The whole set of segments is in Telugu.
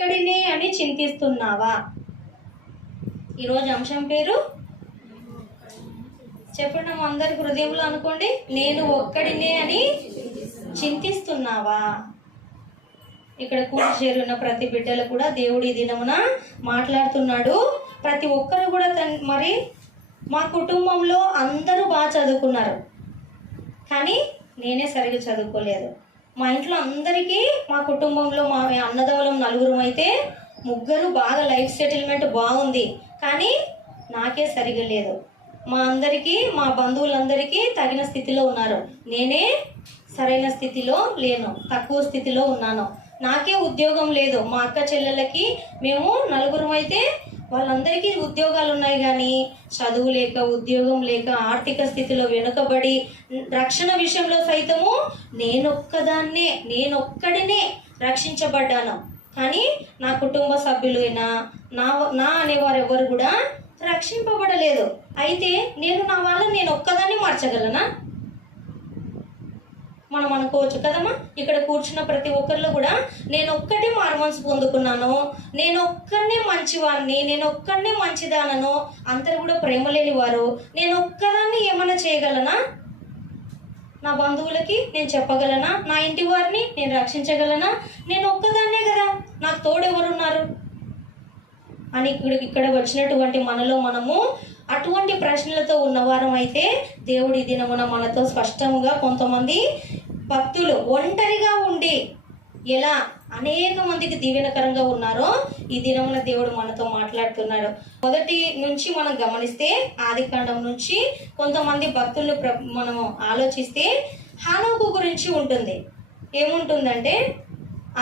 ఒక్కడినే అని చింతిస్తున్నావా? ఈరోజు అంశం పేరు చెప్పండి అందరి హృదయంలో అనుకోండి. నేను ఒక్కడినే అని చింతిస్తున్నావా? ఇక్కడ కూర్చు చేరున్న ప్రతి బిడ్డలు కూడా దేవుడి దినమున మాట్లాడుతున్నాడు. ప్రతి ఒక్కరు కూడా మరి మా కుటుంబంలో అందరూ బాగా చదువుకున్నారు, కానీ నేనే సరిగ్గా చదువుకోలేదు. మా ఇంట్లో అందరికీ, మా కుటుంబంలో మా అన్నదమ్ములం 4 అయితే 3 బాగా లైఫ్ సెటిల్మెంట్ బాగుంది, కానీ నాకే సరిగ్గా లేదు. మా అందరికీ, మా బంధువులందరికీ తగిన స్థితిలో ఉన్నారు, నేనే సరైన స్థితిలో లేను, తక్కువ స్థితిలో ఉన్నాను. నాకే ఉద్యోగం లేదు. మా అక్క చెల్లెళ్ళకి మేము 4 అయితే వాళ్ళందరికీ ఉద్యోగాలు ఉన్నాయి, కానీ చదువు లేక, ఉద్యోగం లేక, ఆర్థిక స్థితిలో వెనుకబడి, రక్షణ విషయంలో సైతము నేనొక్కడినే రక్షించబడ్డాను. కానీ నా కుటుంబ సభ్యులైనా నా అనేవారు ఎవరు కూడా రక్షింపబడలేదు. అయితే నేను నా వాళ్ళని నేను ఒక్కదాన్ని మార్చగలనా? మనం అనుకోవచ్చు కదమ్మా. ఇక్కడ కూర్చున్న ప్రతి ఒక్కరిలో కూడా నేను ఒక్కటే మారుమనసు పొందుకున్నాను, నేను ఒక్కనే మంచివాడిని, నేను ఒక్కనే మంచిదానను, అందరు కూడా ప్రేమ లేని వారు, నేను ఒక్కదాన్ని ఏమైనా చేయగలనా? నా బంధువులకి నేను చెప్పగలనా? నా ఇంటి వారిని నేను రక్షించగలనా? నేను ఒక్కదాన్నే కదా, నాకు తోడెవరున్నారు అని ఇక్కడ వచ్చినటువంటి మనలో మనము అటువంటి ప్రశ్నలతో ఉన్నవారం అయితే దేవుడి దినమున మనతో స్పష్టంగా కొంతమంది భక్తులు ఒంటరిగా ఉండి ఎలా అనేక మందికి దీవెనకరంగా ఉన్నారో ఈ దినమున దేవుడు మనతో మాట్లాడుతున్నాడు. మొదటి నుంచి మనం గమనిస్తే, ఆదికాండం నుంచి కొంతమంది భక్తులను మనము ఆలోచిస్తే హానోకు గురించి ఉంటుంది. ఏముంటుందంటే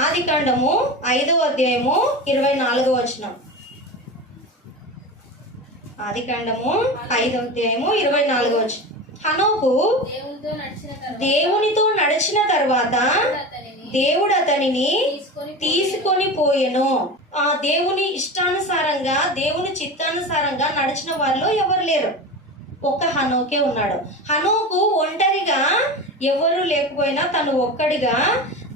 ఆదికాండము 5వ అధ్యాయము 24వ వచనం. ఆదికాండము 5వ అధ్యాయము 24వ వచనం. హనోకు దేవునితో నడిచిన తర్వాత దేవుడు అతనిని తీసుకొని పోయెను. ఆ దేవుని ఇష్టానుసారంగా, దేవుని చిత్తానుసారంగా నడిచిన వాళ్ళు ఎవరు లేరు, ఒక్క హనోకే ఉన్నాడు. హనోకు ఒంటరిగా ఎవరు లేకపోయినా తను ఒక్కడిగా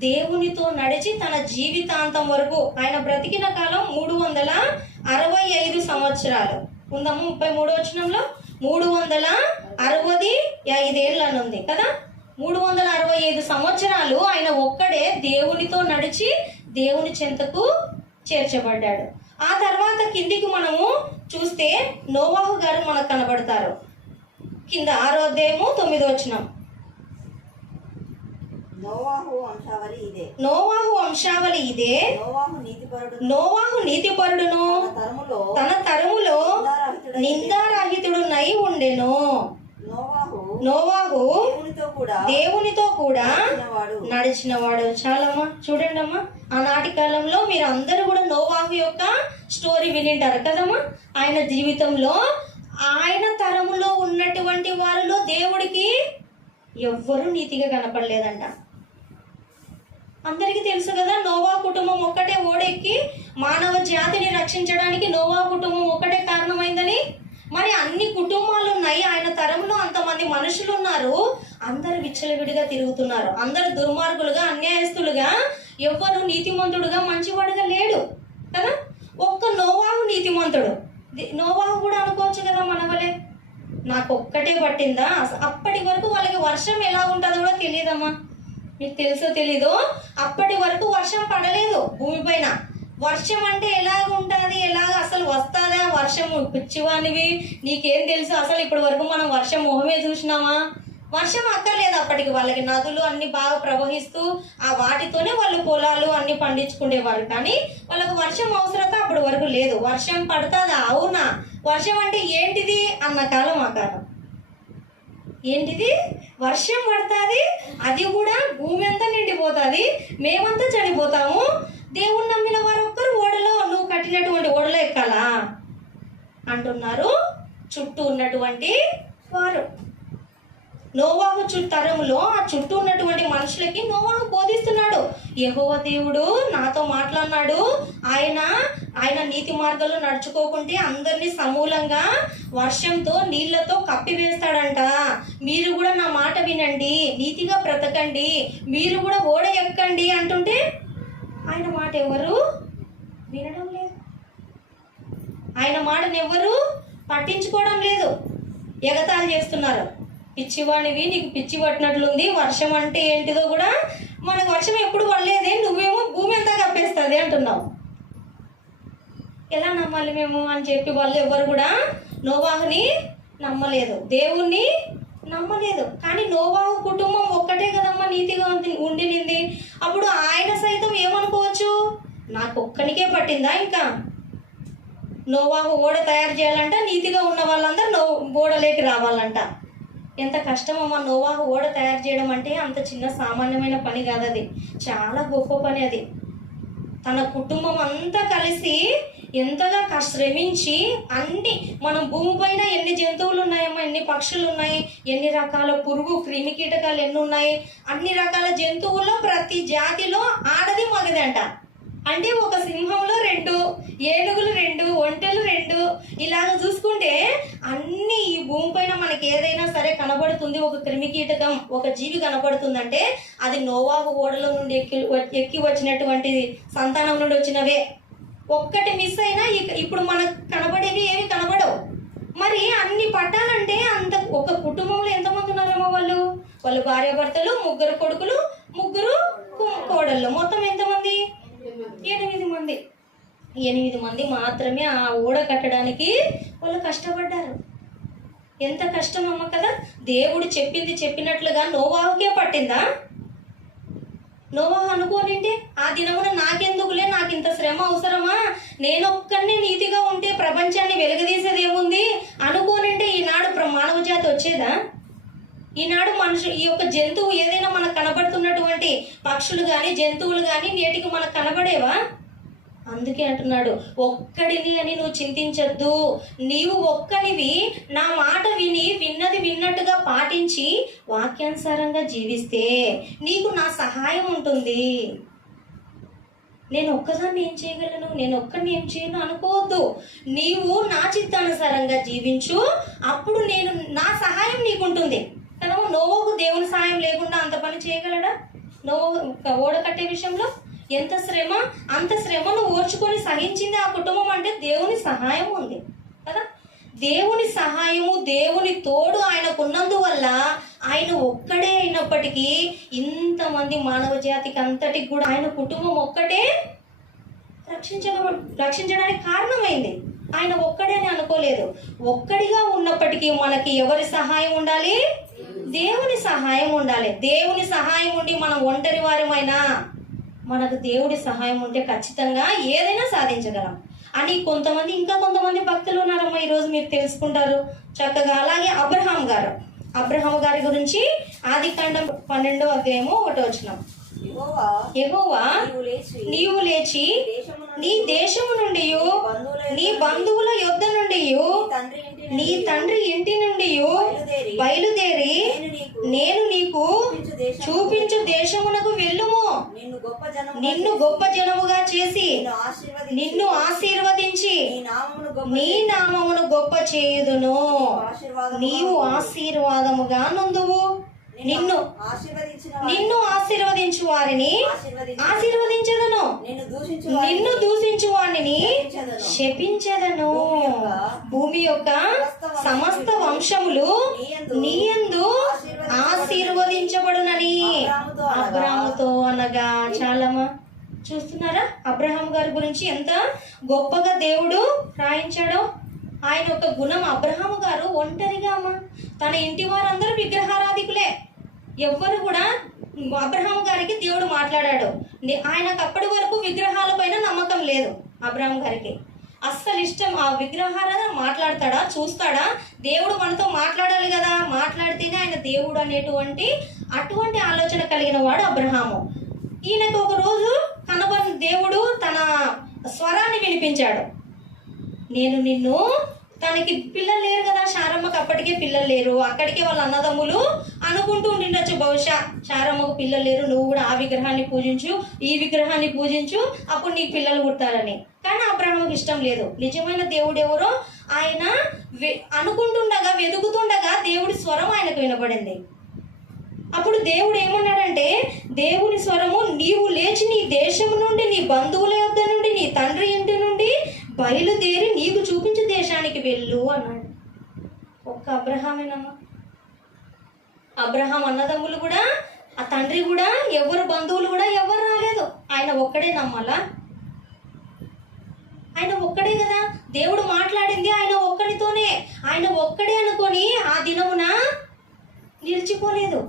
దేవునితో నడిచి తన జీవితాంతం వరకు, ఆయన బ్రతికిన కాలం 365 సంవత్సరాలు ఉందాము. 33వ వచనంలో 365 ఏళ్ళు అని ఉంది కదా. 365 సంవత్సరాలు ఆయన ఒక్కడే దేవునితో నడిచి దేవుని చెంతకు చేర్చబడ్డాడు. ఆ తర్వాత కిందికి మనము చూస్తే నోవాహు గారు మనకు కనబడతారు. కింద 6వ అధ్యాయము 9వ వచనం. నోవాహు వంశావళి ఇదే. నోవాహు నీతిపరుడును తన తరములో నిందారహితుడునై ఉండెను. నోవాహు దేవునితో కూడా నడిచినవాడు. చాలమ్మా, చూడండి అమ్మా, ఆనాటి కాలంలో మీరు అందరూ కూడా నోవాహు యొక్క స్టోరీ వినింటారు కదమ్మా. ఆయన జీవితంలో, ఆయన తరములో ఉన్నటువంటి వారిలో దేవుడికి ఎవ్వరూ నీతిగా కనపడలేదంట. అందరికీ తెలుసు కదా, నోవా కుటుంబం ఒక్కటే ఓడెక్కి మానవ జాతిని రక్షించడానికి నోవా కుటుంబం ఒక్కటే కారణమైందని. మరి అన్ని కుటుంబాలు ఉన్నాయి, ఆయన తరంలో అంతమంది మనుషులు ఉన్నారు, అందరు విచ్చలవిడిగా తిరుగుతున్నారు, అందరు దుర్మార్గులుగా, అన్యాయస్తులుగా, ఎవ్వరు నీతిమంతుడుగా, మంచివాడుగా లేడు కదా. ఒక్క నోవాహు నీతిమంతుడు. నోవాహు కూడా అనుకోవచ్చు కదా మనవలే, నాకు ఒక్కటే పట్టిందా? అప్పటి వరకు వాళ్ళకి వర్షం ఎలా ఉంటుందో కూడా తెలియదమ్మా. మీకు తెలుసో తెలీదో, అప్పటి వరకు వర్షం పడలేదు భూమి పైన. వర్షం అంటే ఎలాగ ఉంటుంది, ఎలాగ అసలు వస్తుందా వర్షం? పిచ్చివానివి, నీకేం తెలుసు అసలు? ఇప్పటి వరకు మనం వర్షం మొహమే చూసినామా? వర్షం అక్కర్లేదు అప్పటికి. వాళ్ళకి నదులు అన్ని బాగా ప్రవహిస్తూ ఆ వాటితోనే వాళ్ళు పొలాలు అన్ని పండించుకునేవారు, కానీ వాళ్ళకు వర్షం అవసరత అప్పటి వరకు లేదు. వర్షం పడుతుందా? అవునా, వర్షం అంటే ఏంటిది అన్న కాలం ఆ కాలం. ఏంటిది వర్షం పడుతుంది, అది కూడా భూమి అంతా నిండిపోతుంది, మేమంతా చనిపోతాము, దేవుని నమ్మిన వారు ఒక్కరు ఓడలో, నువ్వు కట్టినటువంటి ఓడలో ఎక్కాలా అంటున్నారు చుట్టూ ఉన్నటువంటి వారు. నోవాహు తరములో ఆ చుట్టూ ఉన్నటువంటి మనుషులకి నోవాహు బోధిస్తున్నాడు. యెహోవా దేవుడు నాతో మాట్లాడినాడు, ఆయన నీతి మార్గంలో నడుచుకోకుంటే అందరినీ సమూలంగా వర్షంతో నీళ్లతో కప్పివేస్తాడంట. మీరు కూడా నా మాట వినండి, నీతిగా బ్రతకండి, మీరు కూడా ఓడ ఎక్కండి అంటుంటే ఆయన మాట ఎవరు వినడం లేదు. ఆయన మాటను ఎవ్వరూ పట్టించుకోవడం లేదు. ఎగతాళి చేస్తున్నారు. పిచ్చివాడివి, నీకు పిచ్చి పట్టినట్లుంది, వర్షం అంటే ఏంటిదో కూడా మనకు వర్షం ఎప్పుడు పడలేదే, నువ్వేమో భూమి అంతా కప్పేస్తుంది అంటున్నావు. ఎలా నమ్మాలి మేము అని చెప్పి వాళ్ళు ఎవరు కూడా నోవాహుని నమ్మలేదు, దేవుణ్ణి నమ్మలేదు. కానీ నోవాహు కుటుంబం ఒక్కటే కదమ్మా నీతిగా ఉండినింది. అప్పుడు ఆయన సైతం ఏమనుకోవచ్చు, నాకు ఒక్కనికే పట్టిందా, ఇంకా నోవాహు ఓడ తయారు చేయాలంట, నీతిగా ఉన్న వాళ్ళందరూ ఓడలేకి రావాలంట. ఎంత కష్టమమ్మా నోవాహు ఓడ తయారు చేయడం అంటే. అంత చిన్న సామాన్యమైన పని కాదు అది, చాలా గొప్ప పని అది. తన కుటుంబం అంతా కలిసి ఎంతగా శ్రమించి అన్ని, మనం భూమి పైన ఎన్ని జంతువులు ఉన్నాయమ్మా, ఎన్ని పక్షులు ఉన్నాయి, ఎన్ని రకాల పురుగు క్రిమి కీటకాలు ఎన్ని ఉన్నాయి, అన్ని రకాల జంతువుల్లో ప్రతి జాతిలో ఆడది మగది అంట. అంటే ఒక సింహంలో 2, ఏనుగులు 2, ఒంటెలు 2, ఇలాగ చూసుకుంటే అన్ని ఈ భూమి పైన మనకి ఏదైనా సరే కనబడుతుంది, ఒక క్రిమి కీటకం, ఒక జీవి కనబడుతుందంటే అది నోవాహు ఓడలో నుండి ఎక్కి వచ్చినటువంటి సంతానం నుండి వచ్చినవే. ఒక్కటి మిస్ అయినా ఇప్పుడు మనకు కనబడేవి ఏమి కనబడవు. మరి అన్ని పట్టాలంటే అంత ఒక కుటుంబంలో ఎంతమంది ఉన్నారేమో వాళ్ళు భార్యాభర్తలు, 3 కొడుకులు, 3 కోడళ్ళు, మొత్తం ఎంతమంది? 8 మంది. 8 మంది మాత్రమే ఆ ఓడ కట్టడానికి వాళ్ళు కష్టపడ్డారు. ఎంత కష్టం అమ్మ కదా. దేవుడు చెప్పింది చెప్పినట్లుగా నోవాహుకే పట్టిందా? నోవాహు అనుకోనింటే ఆ దినమున నాకెందుకులే, నాకు ఇంత శ్రమ అవసరమా, నేనొక్కడిని నీతిగా ఉంటే ప్రపంచాన్ని వెలుగదీసేది ఏముంది అనుకోనింటే ఈనాడు మానవ జాతి వచ్చేదా? ఈనాడు ఈ యొక్క జంతువు ఏదైనా మనకు కనబడుతున్నటువంటి పక్షులు కానీ జంతువులు కానీ నేటికి మనకు కనబడేవా? అందుకే అంటున్నాడు, ఒక్కడిని అని నువ్వు చింతించద్దు. నీవు ఒక్కనివి నా మాట విన్నది విన్నట్టుగా పాటించి వాక్యానుసారంగా జీవిస్తే నీకు నా సహాయం ఉంటుంది. నేను ఒక్కదాన్ని ఏం చేయగలను, నేను ఒక్కడిని ఏం చేయను అనుకోవద్దు. నీవు నా చిత్తానుసారంగా జీవించు, అప్పుడు నా సహాయం నీకుంటుంది. కానీ నోవాహు దేవుని సహాయం లేకుండా అంత పని చేయగలడా? నోవాహు ఓడ కట్టే విషయంలో ఎంత శ్రమ, అంత శ్రమను ఓర్చుకొని సహించింది ఆ కుటుంబం అంటే దేవుని సహాయం ఉంది కదా. దేవుని సహాయము, దేవుని తోడు ఆయనకున్నందువల్ల ఆయన ఒక్కడే అయినప్పటికీ ఇంతమంది మానవ జాతికి అంతటికి కూడా ఆయన కుటుంబం ఒక్కటే రక్షించడానికి కారణమైంది. ఆయన ఒక్కడే అని అనుకోలేదు. ఒక్కడిగా ఉన్నప్పటికీ మనకి ఎవరి సహాయం ఉండాలి? దేవుని సహాయం ఉండాలి. దేవుని సహాయం ఉండి మనం ఒంటరి వారమైనా మనకు దేవుడి సహాయం ఉంటే ఖచ్చితంగా ఏదైనా సాధించగలం అని ఇంకా కొంతమంది భక్తులు ఉన్నారమ్మా. ఈరోజు మీరు తెలుసుకుంటారు చక్కగా. అలాగే అబ్రహాం గారి గురించి ఆదికాండం 12వ అధ్యాయము 1వ వచనం. యెహోవా నీవు లేచి నీ దేశము నుండి, నీ బంధువుల యొద్ద నుండి, నీ తండ్రి ఇంటి నుండి బయలుదేరి నేను నీకు చూపించు దేశమునకు వెళ్ళుము. నిన్ను గొప్ప జనముగా చేసి నిన్ను ఆశీర్వదించి నీ నామమును గొప్ప చేయుదును. నీవు ఆశీర్వాదముగా నొందువు. నిన్ను ఆశీర్వదించు వారిని ఆశీర్వదించదను, నిన్ను దూషించు వారిని శపించదను. భూమి యొక్క సమస్త వంశములు నీయందు ఆశీర్వదించబడునని అబ్రాహాముతో అనగా. చాలామా చూస్తున్నారా అబ్రహాం గారి గురించి ఎంత గొప్పగా దేవుడు రాయించాడో. ఆయన ఒక గుణం, అబ్రహాము గారు ఒంటరిగా అమ్మ, తన ఇంటి వారందరూ విగ్రహారాధికులే. ఎవ్వరు కూడా అబ్రహాం గారికి దేవుడు మాట్లాడాడు. ఆయనకు అప్పటి వరకు విగ్రహాల పైన నమ్మకం లేదు. అబ్రహాం గారికి అస్సలు ఇష్టం. ఆ విగ్రహాలను మాట్లాడతాడా, చూస్తాడా? దేవుడు మనతో మాట్లాడాలి కదా, మాట్లాడితేనే ఆయన దేవుడు అనేటువంటి అటువంటి ఆలోచన కలిగిన వాడు అబ్రహాము. ఈయనకు ఒక రోజు దేవుడు తన స్వరాన్ని వినిపించాడు. నేను నిన్ను, తనకి పిల్లలు లేరు కదా, శారమ్మకు అప్పటికే పిల్లలు లేరు. అక్కడికే వాళ్ళ అన్నదమ్ములు అనుకుంటూ ఉండిండొచ్చు బహుశా, శారమ్మకు పిల్లలు లేరు, నువ్వు కూడా ఆ విగ్రహాన్ని పూజించు, ఈ విగ్రహాన్ని పూజించు, అప్పుడు నీకు పిల్లలు పుడతారని. కానీ అబ్రహాముకి ఇష్టం లేదు. నిజమైన దేవుడు ఎవరో ఆయన అనుకుంటుండగా, వెతుకుతుండగా దేవుడి స్వరం ఆయనకు వినపడింది. అప్పుడు దేవుడు ఏమన్నాడంటే, దేవుని స్వరము, నీవు లేచి నీ దేశం నుండి, నీ బంధువుల యొద్ద నుండి, నీ తండ్రి ఇంటి బయలుదేరి నీకు చూపించే దేశానికి వెళ్ళు అన్నాడు. ఒక్క అబ్రహామేనమ్మా. అబ్రహాం అన్నదమ్ములు కూడా, ఆ తండ్రి కూడా, ఎవరు బంధువులు కూడా ఎవరు రాలేదు. ఆయన ఒక్కడే నమ్మాలా? ఆయన ఒక్కడే కదా. దేవుడు మాట్లాడింది ఆయన ఒక్కడితోనే. ఆయన ఒక్కడే అనుకొని ఆ దినమున నిలిచిపోలేదు.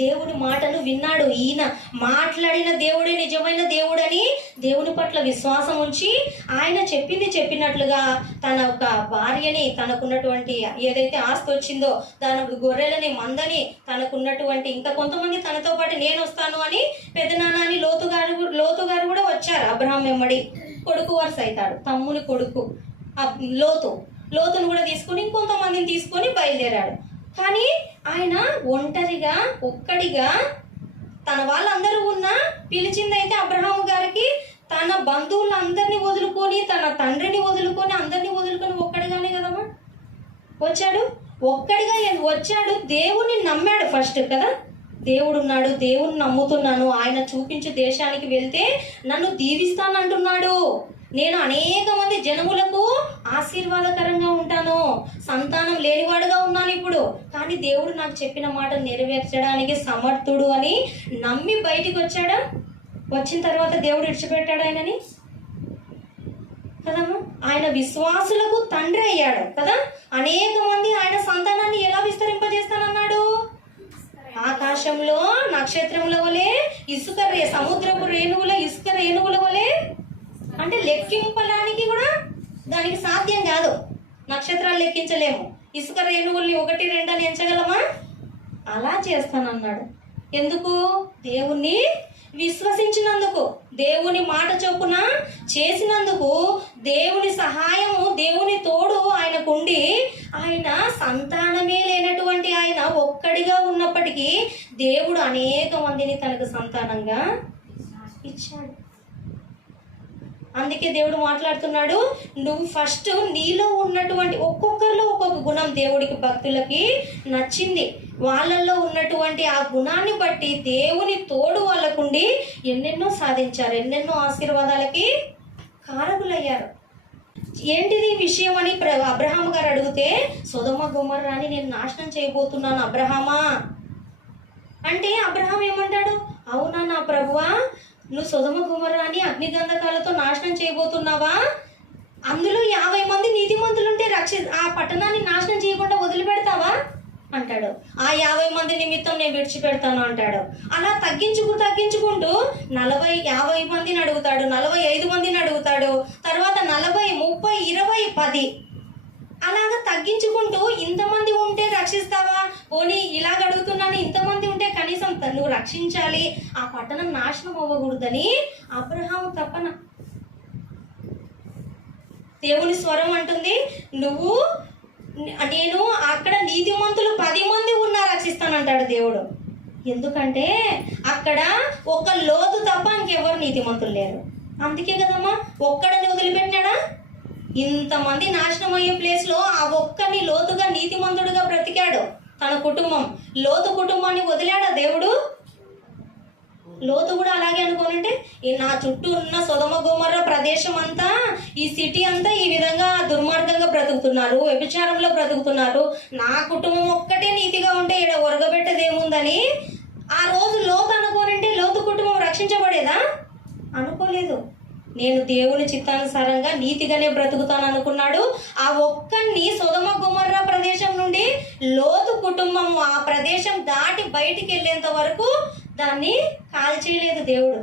దేవుడి మాటను విన్నాడు. ఈయన మాట్లాడిన దేవుడే నిజమైన దేవుడని దేవుని పట్ల విశ్వాసం ఉంచి ఆయన చెప్పింది చెప్పినట్లుగా తన ఒక భార్యని, తనకున్నటువంటి ఏదైతే ఆస్తి వచ్చిందో దాని గొర్రెలని, మందని, తనకున్నటువంటి ఇంకా కొంతమంది తనతో పాటు నేను వస్తాను అని పెద్దనాన్న అని లోతు గారు కూడా వచ్చారు. అబ్రహాం వెంబడి కొడుకు వరుస అవుతాడు, తమ్ముని కొడుకు లోతును కూడా తీసుకొని ఇంకొంతమందిని తీసుకొని బయలుదేరాడు. కానీ ఆయన ఒంటరిగా ఒక్కడిగా, తన వాళ్ళందరూ ఉన్నా పిలిచిందైతే అబ్రహాము గారికి తన బంధువులందరినీ వదులుకొని, తన తండ్రిని వదులుకొని, అందరినీ వదులుకొని ఒక్కడిగానే కదమ్మా వచ్చాడు. ఒక్కడిగా వచ్చాడు. దేవుని నమ్మాడు ఫస్ట్ కదా. దేవుడు ఉన్నాడు, దేవుని నమ్ముతున్నాను, ఆయన చూపించే దేశానికి వెళ్తే నన్ను దీవిస్తానంటున్నాడు. నేను అనేక మంది జనములకు ఆశీర్వాదకరంగా ఉంటాను, సంతానం లేనివాడుగా ఉన్నాను ఇప్పుడు, కానీ దేవుడు నాకు చెప్పిన మాట నెరవేర్చడానికి సమర్థుడు అని నమ్మి బయటికి వచ్చాడా? వచ్చిన తర్వాత దేవుడు విడిచిపెట్టాడు ఆయనని కదమ్మా. ఆయన విశ్వాసులకు తండ్రి అయ్యాడు కదా. అనేక మంది ఆయన సంతానాన్ని ఎలా విస్తరింపజేస్తానన్నాడు? ఆకాశంలో నక్షత్రముల వలె, సముద్రపు రేణువుల ఇసుక రేణువుల వలె. అంటే లెక్కింపడానికి కూడా దానికి సాధ్యం కాదు. నక్షత్రాలు లెక్కించలేము, ఇసుక రేణువుల్ని 1, 2 అని ఎంచగలమా? అలా చేస్తానన్నాడు. ఎందుకు? దేవుణ్ణి విశ్వసించినందుకు, దేవుని మాట చొప్పున చేసినందుకు, దేవుని సహాయము, దేవుని తోడు ఆయనకుండి, ఆయన సంతానమే లేనటువంటి ఆయన ఒక్కడిగా ఉన్నప్పటికీ దేవుడు అనేక మందిని తనకు సంతానంగా ఇచ్చాడు. అందుకే దేవుడు మాట్లాడుతున్నాడు, నువ్వు ఫస్ట్ నీలో ఉన్నటువంటి ఒక్కొక్కరిలో ఒక్కొక్క గుణం దేవుడికి, భక్తులకి నచ్చింది. వాళ్ళల్లో ఉన్నటువంటి ఆ గుణాన్ని బట్టి దేవుని తోడు వాళ్ళకుండి ఎన్నెన్నో సాధించారు, ఎన్నెన్నో ఆశీర్వాదాలకి కారకులయ్యారు. ఏంటిది విషయం అని అబ్రహాం గారు అడిగితే, సొదొమ గొమొర్రాని నేను నాశనం చేయబోతున్నాను అబ్రహామా అంటే, అబ్రహాం ఏమంటాడు? అవునా నా ప్రభువా, నువ్వు సొదొమ గొమొర్రాని అగ్నిగంధకాలతో నాశనం చేయబోతున్నావా? అందులో 50 మంది నీతిమంతులుంటే ఆ పట్టణాన్ని నాశనం చేయకుండా వదిలిపెడతావా అంటాడు. ఆ 50 మంది నిమిత్తం నేను విడిచిపెడతాను అంటాడు. అలా తగ్గించుకుంటూ 50 మందిని అడుగుతాడు, 45 మందిని అడుగుతాడు, తర్వాత 40, 30, 20, 10 అలాగా తగ్గించుకుంటూ, ఇంతమంది ఉంటే రక్షిస్తావా? పోనీ ఇలాగ అడుగుతున్నాను, ఇంతమంది ఉంటే కనీసం నువ్వు రక్షించాలి, ఆ పట్టణం నాశనం అవ్వకూడదని అబ్రహాం తపన. దేవుని స్వరం అంటుంది, నేను అక్కడ నీతిమంతులు 10 మంది ఉన్నా రక్షిస్తానంటాడు దేవుడు. ఎందుకంటే అక్కడ ఒక లోతు తప్ప ఇంకెవరు నీతిమంతులు లేరు. అందుకే కదమ్మా ఒక్కడని వదిలిపెట్టినాడా? ఇంతమంది నాశనం అయ్యే ప్లేస్లో ఆ ఒక్కని లోతుగా నీతిమంతుడుగా బ్రతికాడు. తన కుటుంబం, లోతు కుటుంబాన్ని వదిలాడా దేవుడు? లోతు కూడా అలాగే అనుకోనంటే, నా చుట్టూ ఉన్న సొదొమ గొమొర్రా ప్రదేశం అంతా, ఈ సిటీ అంతా ఈ విధంగా దుర్మార్గంగా బ్రతుకుతున్నారు, వ్యభిచారంలో బ్రతుకుతున్నారు, నా కుటుంబం ఒక్కటే నీతిగా ఉంటే ఇక్కడ ఒరగబెట్టదేముందని ఆ రోజు లోతు అనుకోనంటే లోతు కుటుంబం రక్షించబడేదా? అనుకోలేదు. నేను దేవుని చిత్తానుసారంగా నీతిగానే బ్రతుకుతాను అనుకున్నాడు. ఆ ఒక్కరిని సొదొమ గొమొర్రా ప్రదేశం నుండి లోతు కుటుంబం ఆ ప్రదేశం దాటి బయటికి వెళ్ళేంత వరకు దాన్ని కాల్చేయలేదు దేవుడు.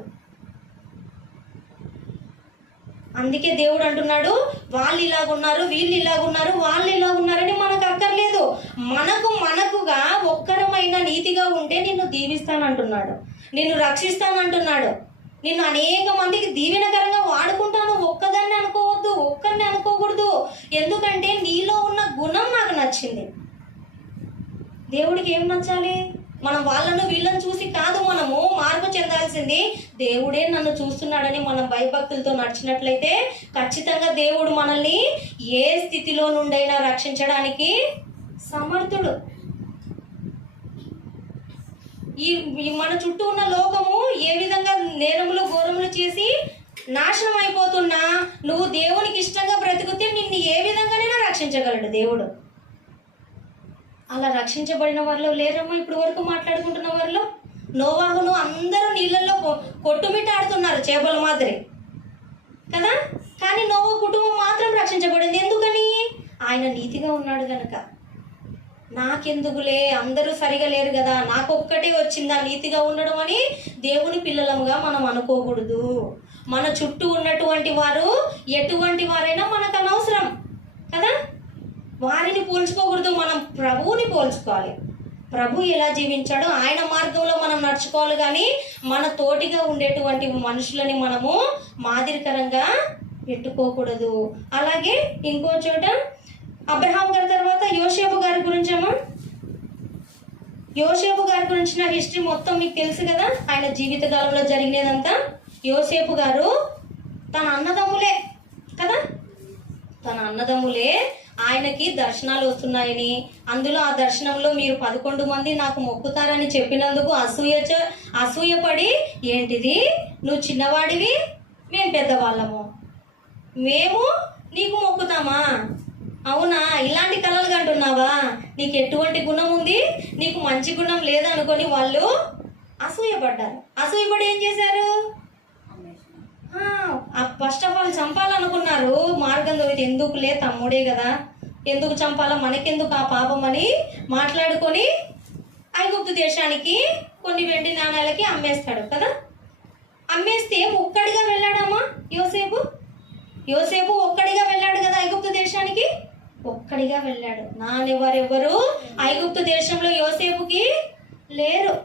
అందుకే దేవుడు అంటున్నాడు, వాళ్ళు ఇలాగున్నారు, వీళ్ళు ఇలాగున్నారు, వాళ్ళు ఇలాగున్నారని మనకు అక్కర్లేదు. మనకుగా ఒక్కరమైనా నీతిగా ఉంటే నిన్ను దీవిస్తానంటున్నాడు, నిన్ను రక్షిస్తానంటున్నాడు, నిన్ను అనేక మందికి దీవెనకరంగా వాడుకుంటాను. ఒక్కదాన్ని అనుకోవద్దు, ఒక్కరిని అనుకోకూడదు. ఎందుకంటే నీలో ఉన్న గుణం నాకు నచ్చింది. దేవుడికి ఏం నచ్చాలి? మనం వాళ్ళను వీళ్ళని చూసి కాదు మనము మార్పు చెందాల్సింది. దేవుడే నన్ను చూస్తున్నాడని మనం భయభక్తులతో నడిచినట్లయితే ఖచ్చితంగా దేవుడు మనల్ని ఏ స్థితిలో నుండైనా రక్షించడానికి సమర్థుడు. ఈ మన చుట్టూ ఉన్న లోకము ఏ విధంగా నేరములు ఘోరములు చేసి నాశనం అయిపోతున్నా, నువ్వు దేవునికి ఇష్టంగా బ్రతుకు రక్షించగలడు దేవుడు. అలా రక్షించబడిన వారిలో లేరమ్మా ఇప్పుడు వరకు మాట్లాడుకుంటున్న వారిలో? నోవాహును అందరూ నీళ్ళల్లో కొట్టుమిట్టాడుతున్నారు చేపల మాదిరి కదా, కానీ నోవా కుటుంబం మాత్రం రక్షించబడింది. ఎందుకని? ఆయన నీతిగా ఉన్నాడు గనక. నాకెందుకులే, అందరూ సరిగా లేరు కదా, నాకొక్కటే వచ్చిందా నీతిగా ఉండడం అని దేవుని పిల్లలముగా మనం అనుకోకూడదు. మన చుట్టూ ఉన్నటువంటి వారు ఎటువంటి వారైనా మనకు అనవసరం కదా, వారిని పోల్చుకోకూడదు. మనం ప్రభువుని పోల్చుకోవాలి. ప్రభు ఎలా జీవించాడో ఆయన మార్గంలో మనం నడుచుకోవాలి, కానీ మన తోటిగా ఉండేటువంటి మనుషులని మనము మాదిరికరంగా పెట్టుకోకూడదు. అలాగే ఇంకో చోట అబ్రహాం గారి తర్వాత యోసేపు గారి గురించమ్మా. యోసేపు గారి గురించిన హిస్టరీ మొత్తం మీకు తెలుసు కదా, ఆయన జీవితకాలంలో జరిగినదంతా. యోసేపు గారు తన అన్నదమ్ములే కదా, తన అన్నదమ్ములే ఆయనకి దర్శనాలు వస్తున్నాయని, అందులో ఆ దర్శనంలో మీరు 11 మంది నాకు మొక్కుతారని చెప్పినందుకు అసూయపడి, ఏంటిది నువ్వు చిన్నవాడివి, మేము పెద్దవాళ్ళము, మేము నీకు మొక్కుతామా, అవునా, ఇలాంటి కళలు కంటున్నావా, నీకు ఎటువంటి గుణం ఉంది, నీకు మంచి గుణం లేదనుకొని వాళ్ళు అసూయపడ్డారు. అసూయపడి ఏం చేశారు? ఫస్ట్ ఆఫ్ ఆల్ చంపాలనుకున్నారు. మార్గం దొరికి ఎందుకులే, తమ్ముడే కదా, ఎందుకు చంపాలా, మనకెందుకు ఆ పాపం అని మాట్లాడుకొని ఐగుప్తు దేశానికి కొన్ని వెండి నాణాలకి అమ్మేస్తాడు కదా. అమ్మేస్తే ఒక్కడిగా వెళ్ళాడమ్మా యోసేపు. యోసేపు ఒక్కడిగా వెళ్ళాడు కదా ఐగుప్తు దేశానికి, ఒక్కడిగా వెళ్ళాడు. నానెవరెవరు ఐగుప్తు దేశంలో యోసేపుకి లేరు.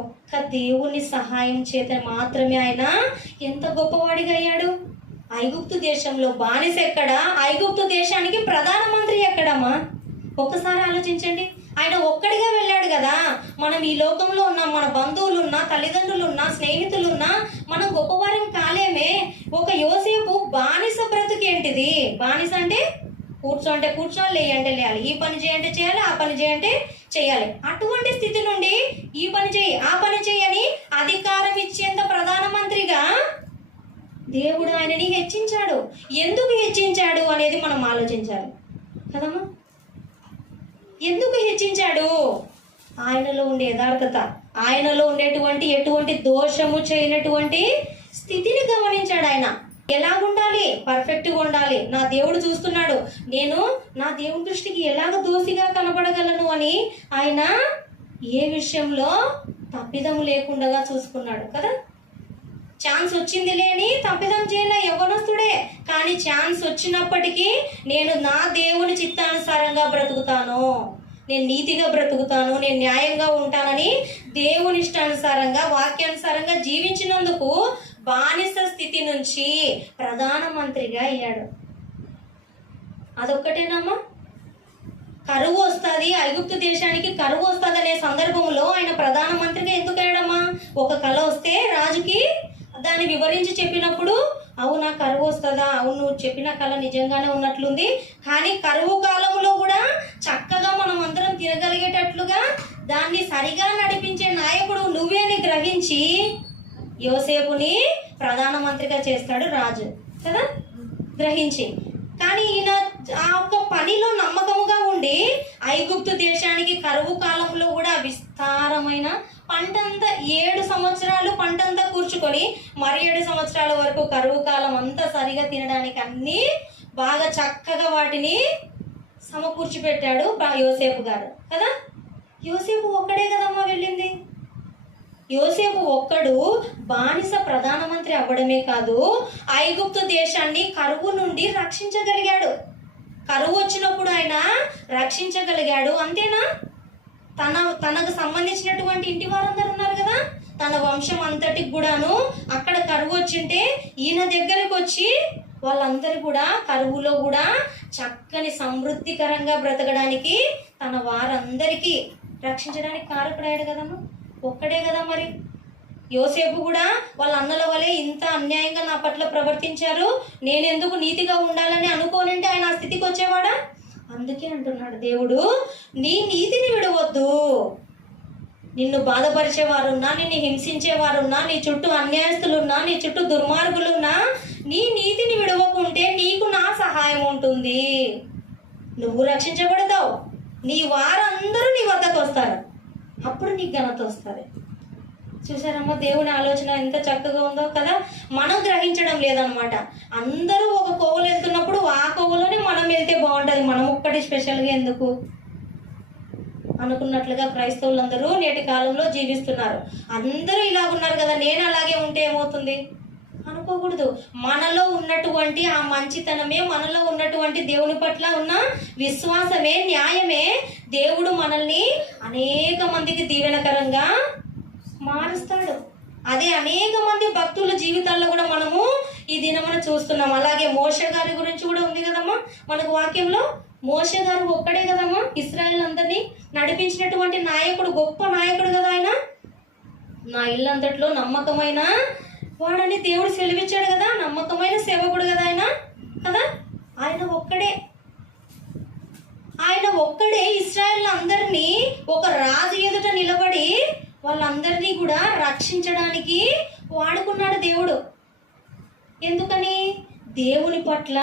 ఒక్క దేవుని సహాయం చేత మాత్రమే ఆయన ఎంత గొప్పవాడిగా అయ్యాడు. ఐగుప్తు దేశంలో బానిస ఎక్కడ, ఐగుప్తు దేశానికి ప్రధానమంత్రి ఎక్కడమ్మా? ఒక్కసారి ఆలోచించండి. ఆయన ఒక్కడిగా వెళ్ళాడు కదా. మనం ఈ లోకంలో ఉన్న మన బంధువులున్నా, తల్లిదండ్రులున్నా, స్నేహితులున్నా మనం గొప్పవారం కాలేమే. ఒక యోసేపు బానిస బ్రతుకేంటిది? బానిస అంటే కూర్చోంటే కూర్చోాలి, లేయంటే లేయాలి, ఈ పని చేయంటే చేయాలి, ఆ పని చేయంటే చేయాలి. అటువంటి స్థితి నుండి ఈ పని చేయి, ఆ పని చేయని అధికారం ఇచ్చేంత ప్రధానమంత్రిగా దేవుడు ఆయనని హెచ్చించాడు. ఎందుకు హెచ్చించాడు అనేది మనం ఆలోచించాలి కదమ్మా. ఎందుకు హెచ్చించాడు? ఆయనలో ఉండే యథార్థత, ఆయనలో ఉండేటువంటి ఎటువంటి దోషము చేయనటువంటి స్థితిని గమనించాడు. ఆయన ఎలాగుండాలి, పర్ఫెక్ట్గా ఉండాలి, నా దేవుడు చూస్తున్నాడు, నేను నా దేవుడి దృష్టికి ఎలాగ దోషిగా కనపడగలను అని ఆయన ఏ విషయంలో తప్పిదము లేకుండా చూసుకున్నాడు కదా. ఛాన్స్ వచ్చింది లేని తప్పిదం చేయలే, యవ్వనస్తుడే, కానీ ఛాన్స్ వచ్చినప్పటికీ నేను నా దేవుని చిత్తానుసారంగా బ్రతుకుతాను, నేను నీతిగా బ్రతుకుతాను, నేను న్యాయంగా ఉంటానని దేవుని ఇష్టానుసారంగా వాక్యానుసారంగా జీవించినందుకు బానిస స్థితి నుంచి ప్రధానమంత్రిగా అయ్యాడు. అదొక్కటేనమ్మా. కరువు వస్తుంది, ఐగుప్తు దేశానికి కరువు వస్తుంది అనే సందర్భంలో ఆయన ప్రధానమంత్రిగా ఎందుకు అయ్యాడమ్మా? ఒక కళ వస్తే రాజుకి దాన్ని వివరించి చెప్పినప్పుడు, అవునా కరువు వస్తుందా, అవును నువ్వు చెప్పిన కళ నిజంగానే ఉన్నట్లుంది, కానీ కరువు కాలంలో కూడా చక్కగా మనం అందరం తిరగలిగేటట్లుగా దాన్ని సరిగా నడిపించే నాయకుడు నువ్వేని గ్రహించి యోసేపుని ప్రధానమంత్రిగా చేస్తాడు రాజు కదా, గ్రహించి. కానీ ఈయన ఆ ఒక్క పనిలో నమ్మకముగా ఉండి ఐగుప్తు దేశానికి కరువు కాలంలో కూడా విస్తారమైన పంటంతా 7 సంవత్సరాలు పంటంతా కూర్చుకొని మరి 7 సంవత్సరాల వరకు కరువు కాలం అంతా సరిగా తినడానికి అన్ని బాగా చక్కగా వాటిని సమకూర్చి పెట్టాడు యోసేపు గారు కదా. యోసేపు ఒక్కడే కదమ్మా వెళ్ళింది. యోసేపు ఒక్కడు బానిస ప్రధానమంత్రి అవ్వడమే కాదు, ఐగుప్తు దేశాన్ని కరువు నుండి రక్షించగలిగాడు. కరువు వచ్చినప్పుడు ఆయన రక్షించగలిగాడు. అంతేనా, తనకు సంబంధించినటువంటి ఇంటి వారందరూ ఉన్నారు కదా, తన వంశం అంతటికి కూడాను అక్కడ కరువు వచ్చింటే ఈయన దగ్గరకు వచ్చి వాళ్ళందరూ కూడా కరువులో కూడా చక్కని సమృద్ధికరంగా బ్రతకడానికి తన వారందరికీ రక్షించడానికి కారకుడాడు కదమ్మా. ఒక్కడే కదా. మరి యోసేపు కూడా వాళ్ళ అన్నల వలె ఇంత అన్యాయంగా నా పట్ల ప్రవర్తించారు, నేనెందుకు నీతిగా ఉండాలని అనుకోనంటే ఆయన ఆ స్థితికి వచ్చేవాడా? అందుకే అంటున్నాడు దేవుడు, నీ నీతిని విడవద్దు. నిన్ను బాధపరిచేవారున్నా, నిన్ను హింసించేవారున్నా, నీ చుట్టూ అన్యాయస్తులున్నా, నీ చుట్టూ దుర్మార్గులున్నా, నీ నీతిని విడవకుంటే నీకు నా సహాయం ఉంటుంది. నువ్వు రక్షించబడతావు, నీ వారందరూ నీ వద్దకు వస్తారు, అప్పుడు నీకు ఘనత వస్తుంది. చూసారమ్మా దేవుని ఆలోచన ఎంత చక్కగా ఉందో కదా. మనం గ్రహించడం లేదనమాట. అందరూ ఒక కోవలు వెళ్తున్నప్పుడు ఆ కోవలోనే మనం వెళ్తే బాగుంటుంది, మనం ఒక్కటి స్పెషల్గా ఎందుకు అనుకున్నట్లుగా క్రైస్తవులందరూ నేటి కాలంలో జీవిస్తున్నారు. అందరూ ఇలాగున్నారు కదా, నేను అలాగే ఉంటే ఏమవుతుంది అనుకోకూడదు. మనలో ఉన్నటువంటి ఆ మంచితనమే, మనలో ఉన్నటువంటి దేవుని పట్ల ఉన్న విశ్వాసమే, న్యాయమే దేవుడు మనల్ని అనేక మందికి దీవెనకరంగా మారుస్తాడు. అదే అనేక మంది భక్తుల జీవితాల్లో కూడా మనము ఈ దినమున చూస్తున్నాం. అలాగే మోషే గారి గురించి కూడా ఉంది కదమ్మా మనకు వాక్యంలో. మోషే గారు ఒక్కడే కదమ్మా ఇశ్రాయేల్ అందరినీ నడిపించినటువంటి నాయకుడు, గొప్ప నాయకుడు కదా ఆయన. నా ఇల్లంతట్లో నమ్మకమైన వాడని దేవుడు సెలవిచ్చాడు కదా, నమ్మకమైన సేవకుడు కదా ఆయన కదా. ఆయన ఒక్కడే ఇశ్రాయేల్ అందరినీ ఒక రాజు ఎదుట నిలబడి వాళ్ళందరినీ కూడా రక్షించడానికి వాడుకున్నాడు దేవుడు. ఎందుకని? దేవుని పట్ల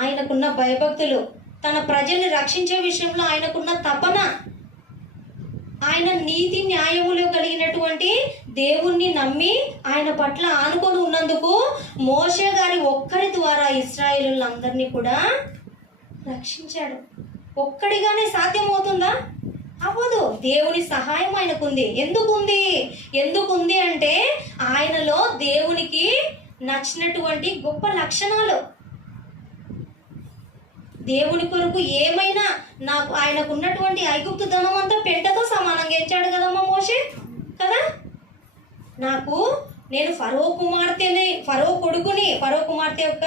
ఆయనకున్న భయభక్తులు, తన ప్రజల్ని రక్షించే విషయంలో ఆయనకున్న తపన, ఆయన నీతి న్యాయములు కలిగినటువంటి దేవుణ్ణి నమ్మి ఆయన పట్ల ఆనుకొని ఉన్నందుకు మోషే గారి ఒక్కరి ద్వారా ఇశ్రాయేలులందరినీ కూడా రక్షించాడు. ఒక్కడిగానే సాధ్యమవుతుందా? అవ్వదు. దేవుని సహాయం ఆయనకుంది. ఎందుకుంది అంటే ఆయనలో దేవునికి నచ్చినటువంటి గొప్ప లక్షణాలు. దేవుని కొరకు ఏమైనా నాకు ఆయనకు ఉన్నటువంటి ఐగుప్తు ధనం అంతా పెంటతో సమానంగా ఎంచాడు కదమ్మా మోషే కదా. నేను ఫరో కుమార్తె యొక్క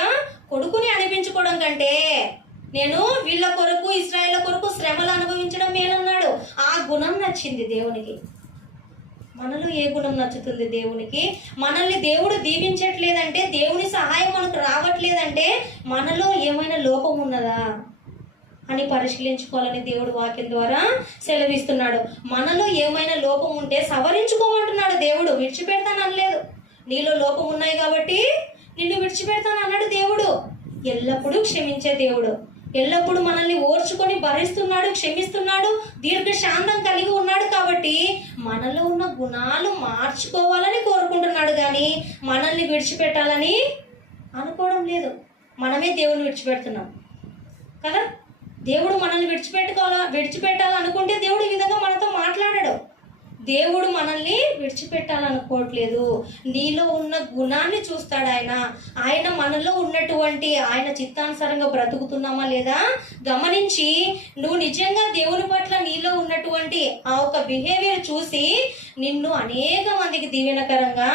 కొడుకుని అనిపించుకోవడం కంటే నేను వీళ్ళ కొరకు ఇశ్రాయేల్ కొరకు శ్రమలు అనుభవించడం మేలన్నాడు. ఆ గుణం నచ్చింది దేవునికి. మనలో ఏ గుణం నచ్చుతుంది దేవునికి? మనల్ని దేవుడు దీవించట్లేదంటే, దేవుని సహాయం మనకు రావట్లేదంటే మనలో ఏమైనా లోపం ఉన్నదా అని పరిశీలించుకోవాలని దేవుడు వాక్యం ద్వారా సెలవిస్తున్నాడు. మనలో ఏమైనా లోపం ఉంటే సవరించుకోమంటున్నాడు దేవుడు. విడిచిపెడతాను అనలేదు. నీలో లోపం ఉన్నాయి కాబట్టి నిన్ను విడిచిపెడతాను అన్నాడు దేవుడు. ఎల్లప్పుడూ క్షమించే దేవుడు, ఎల్లప్పుడూ మనల్ని ఓర్చుకొని భరిస్తున్నాడు, క్షమిస్తున్నాడు, దీర్ఘశాంతం కలిగి ఉన్నాడు. కాబట్టి మనలో ఉన్న గుణాలు మార్చుకోవాలని కోరుకుంటున్నాడు కానీ మనల్ని విడిచిపెట్టాలని అనుకోవడం లేదు. మనమే దేవుని విడిచిపెడుతున్నాం కదా. దేవుడు మనల్ని విడిచిపెట్టాలనుకుంటే దేవుడు ఈ విధంగా మనతో మాట్లాడాడు. దేవుడు మనల్ని విడిచిపెట్టాలనుకోవట్లేదు. నీలో ఉన్న గుణాన్ని చూస్తాడు ఆయన మనలో ఉన్నటువంటి ఆయన చిత్తానుసారంగా బ్రతుకుతున్నామా లేదా గమనించి, నువ్వు నిజంగా దేవుని పట్ల నీలో ఉన్నటువంటి ఆ ఒక బిహేవియర్ చూసి నిన్ను అనేక మందికి దీవెనకరంగా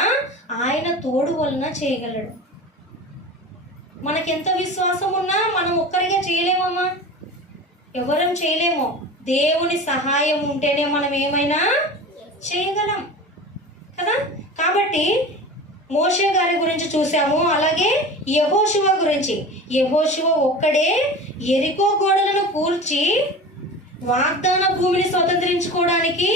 ఆయన తోడు వలన చేయగలడు. మనకెంత విశ్వాసం ఉన్నా మనం ఒక్కరిగా చేయలేమమ్మా, ఎవరం చేయలేము. దేవుని సహాయం ఉంటేనే మనం ఏమైనా చేయగలం కదా. కాబట్టి మోషే గారి గురించి చూసాము. అలాగే యెహోషువ గురించి. యెహోషువ ఒక్కడే యెరికో గోడలను కూల్చి వాగ్దాన భూమిని స్వతంత్రించుకోవడానికి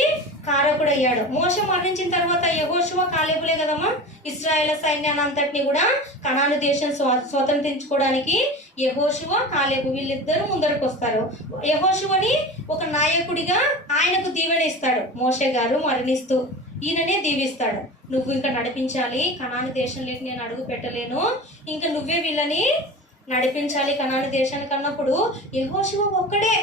కారకుడయ్యాడు. మోషే మరణించిన తర్వాత యెహోషువ కాలేబులే కదమ్మా ఇశ్రాయేల్ సైన్యాన్ని అంతటిని కూడా కనాను దేశం స్వతంత్రించుకోవడానికి యెహోషువ, కాలేబు వీళ్ళిద్దరూ ముందరకు వస్తారు. యెహోషువని ఒక నాయకుడిగా ఆయనకు దీవెన ఇస్తాడు మోషే గారు మరణిస్తూ. ఈయననే దీవిస్తాడు. నువ్వు ఇంకా నడిపించాలి, కనాను దేశంలోకి నేను అడుగు పెట్టలేను, ఇంకా నువ్వే వీళ్ళని నడిపించాలి కనాను దేశానికి అన్నప్పుడు యెహోషువ ఒక్కడే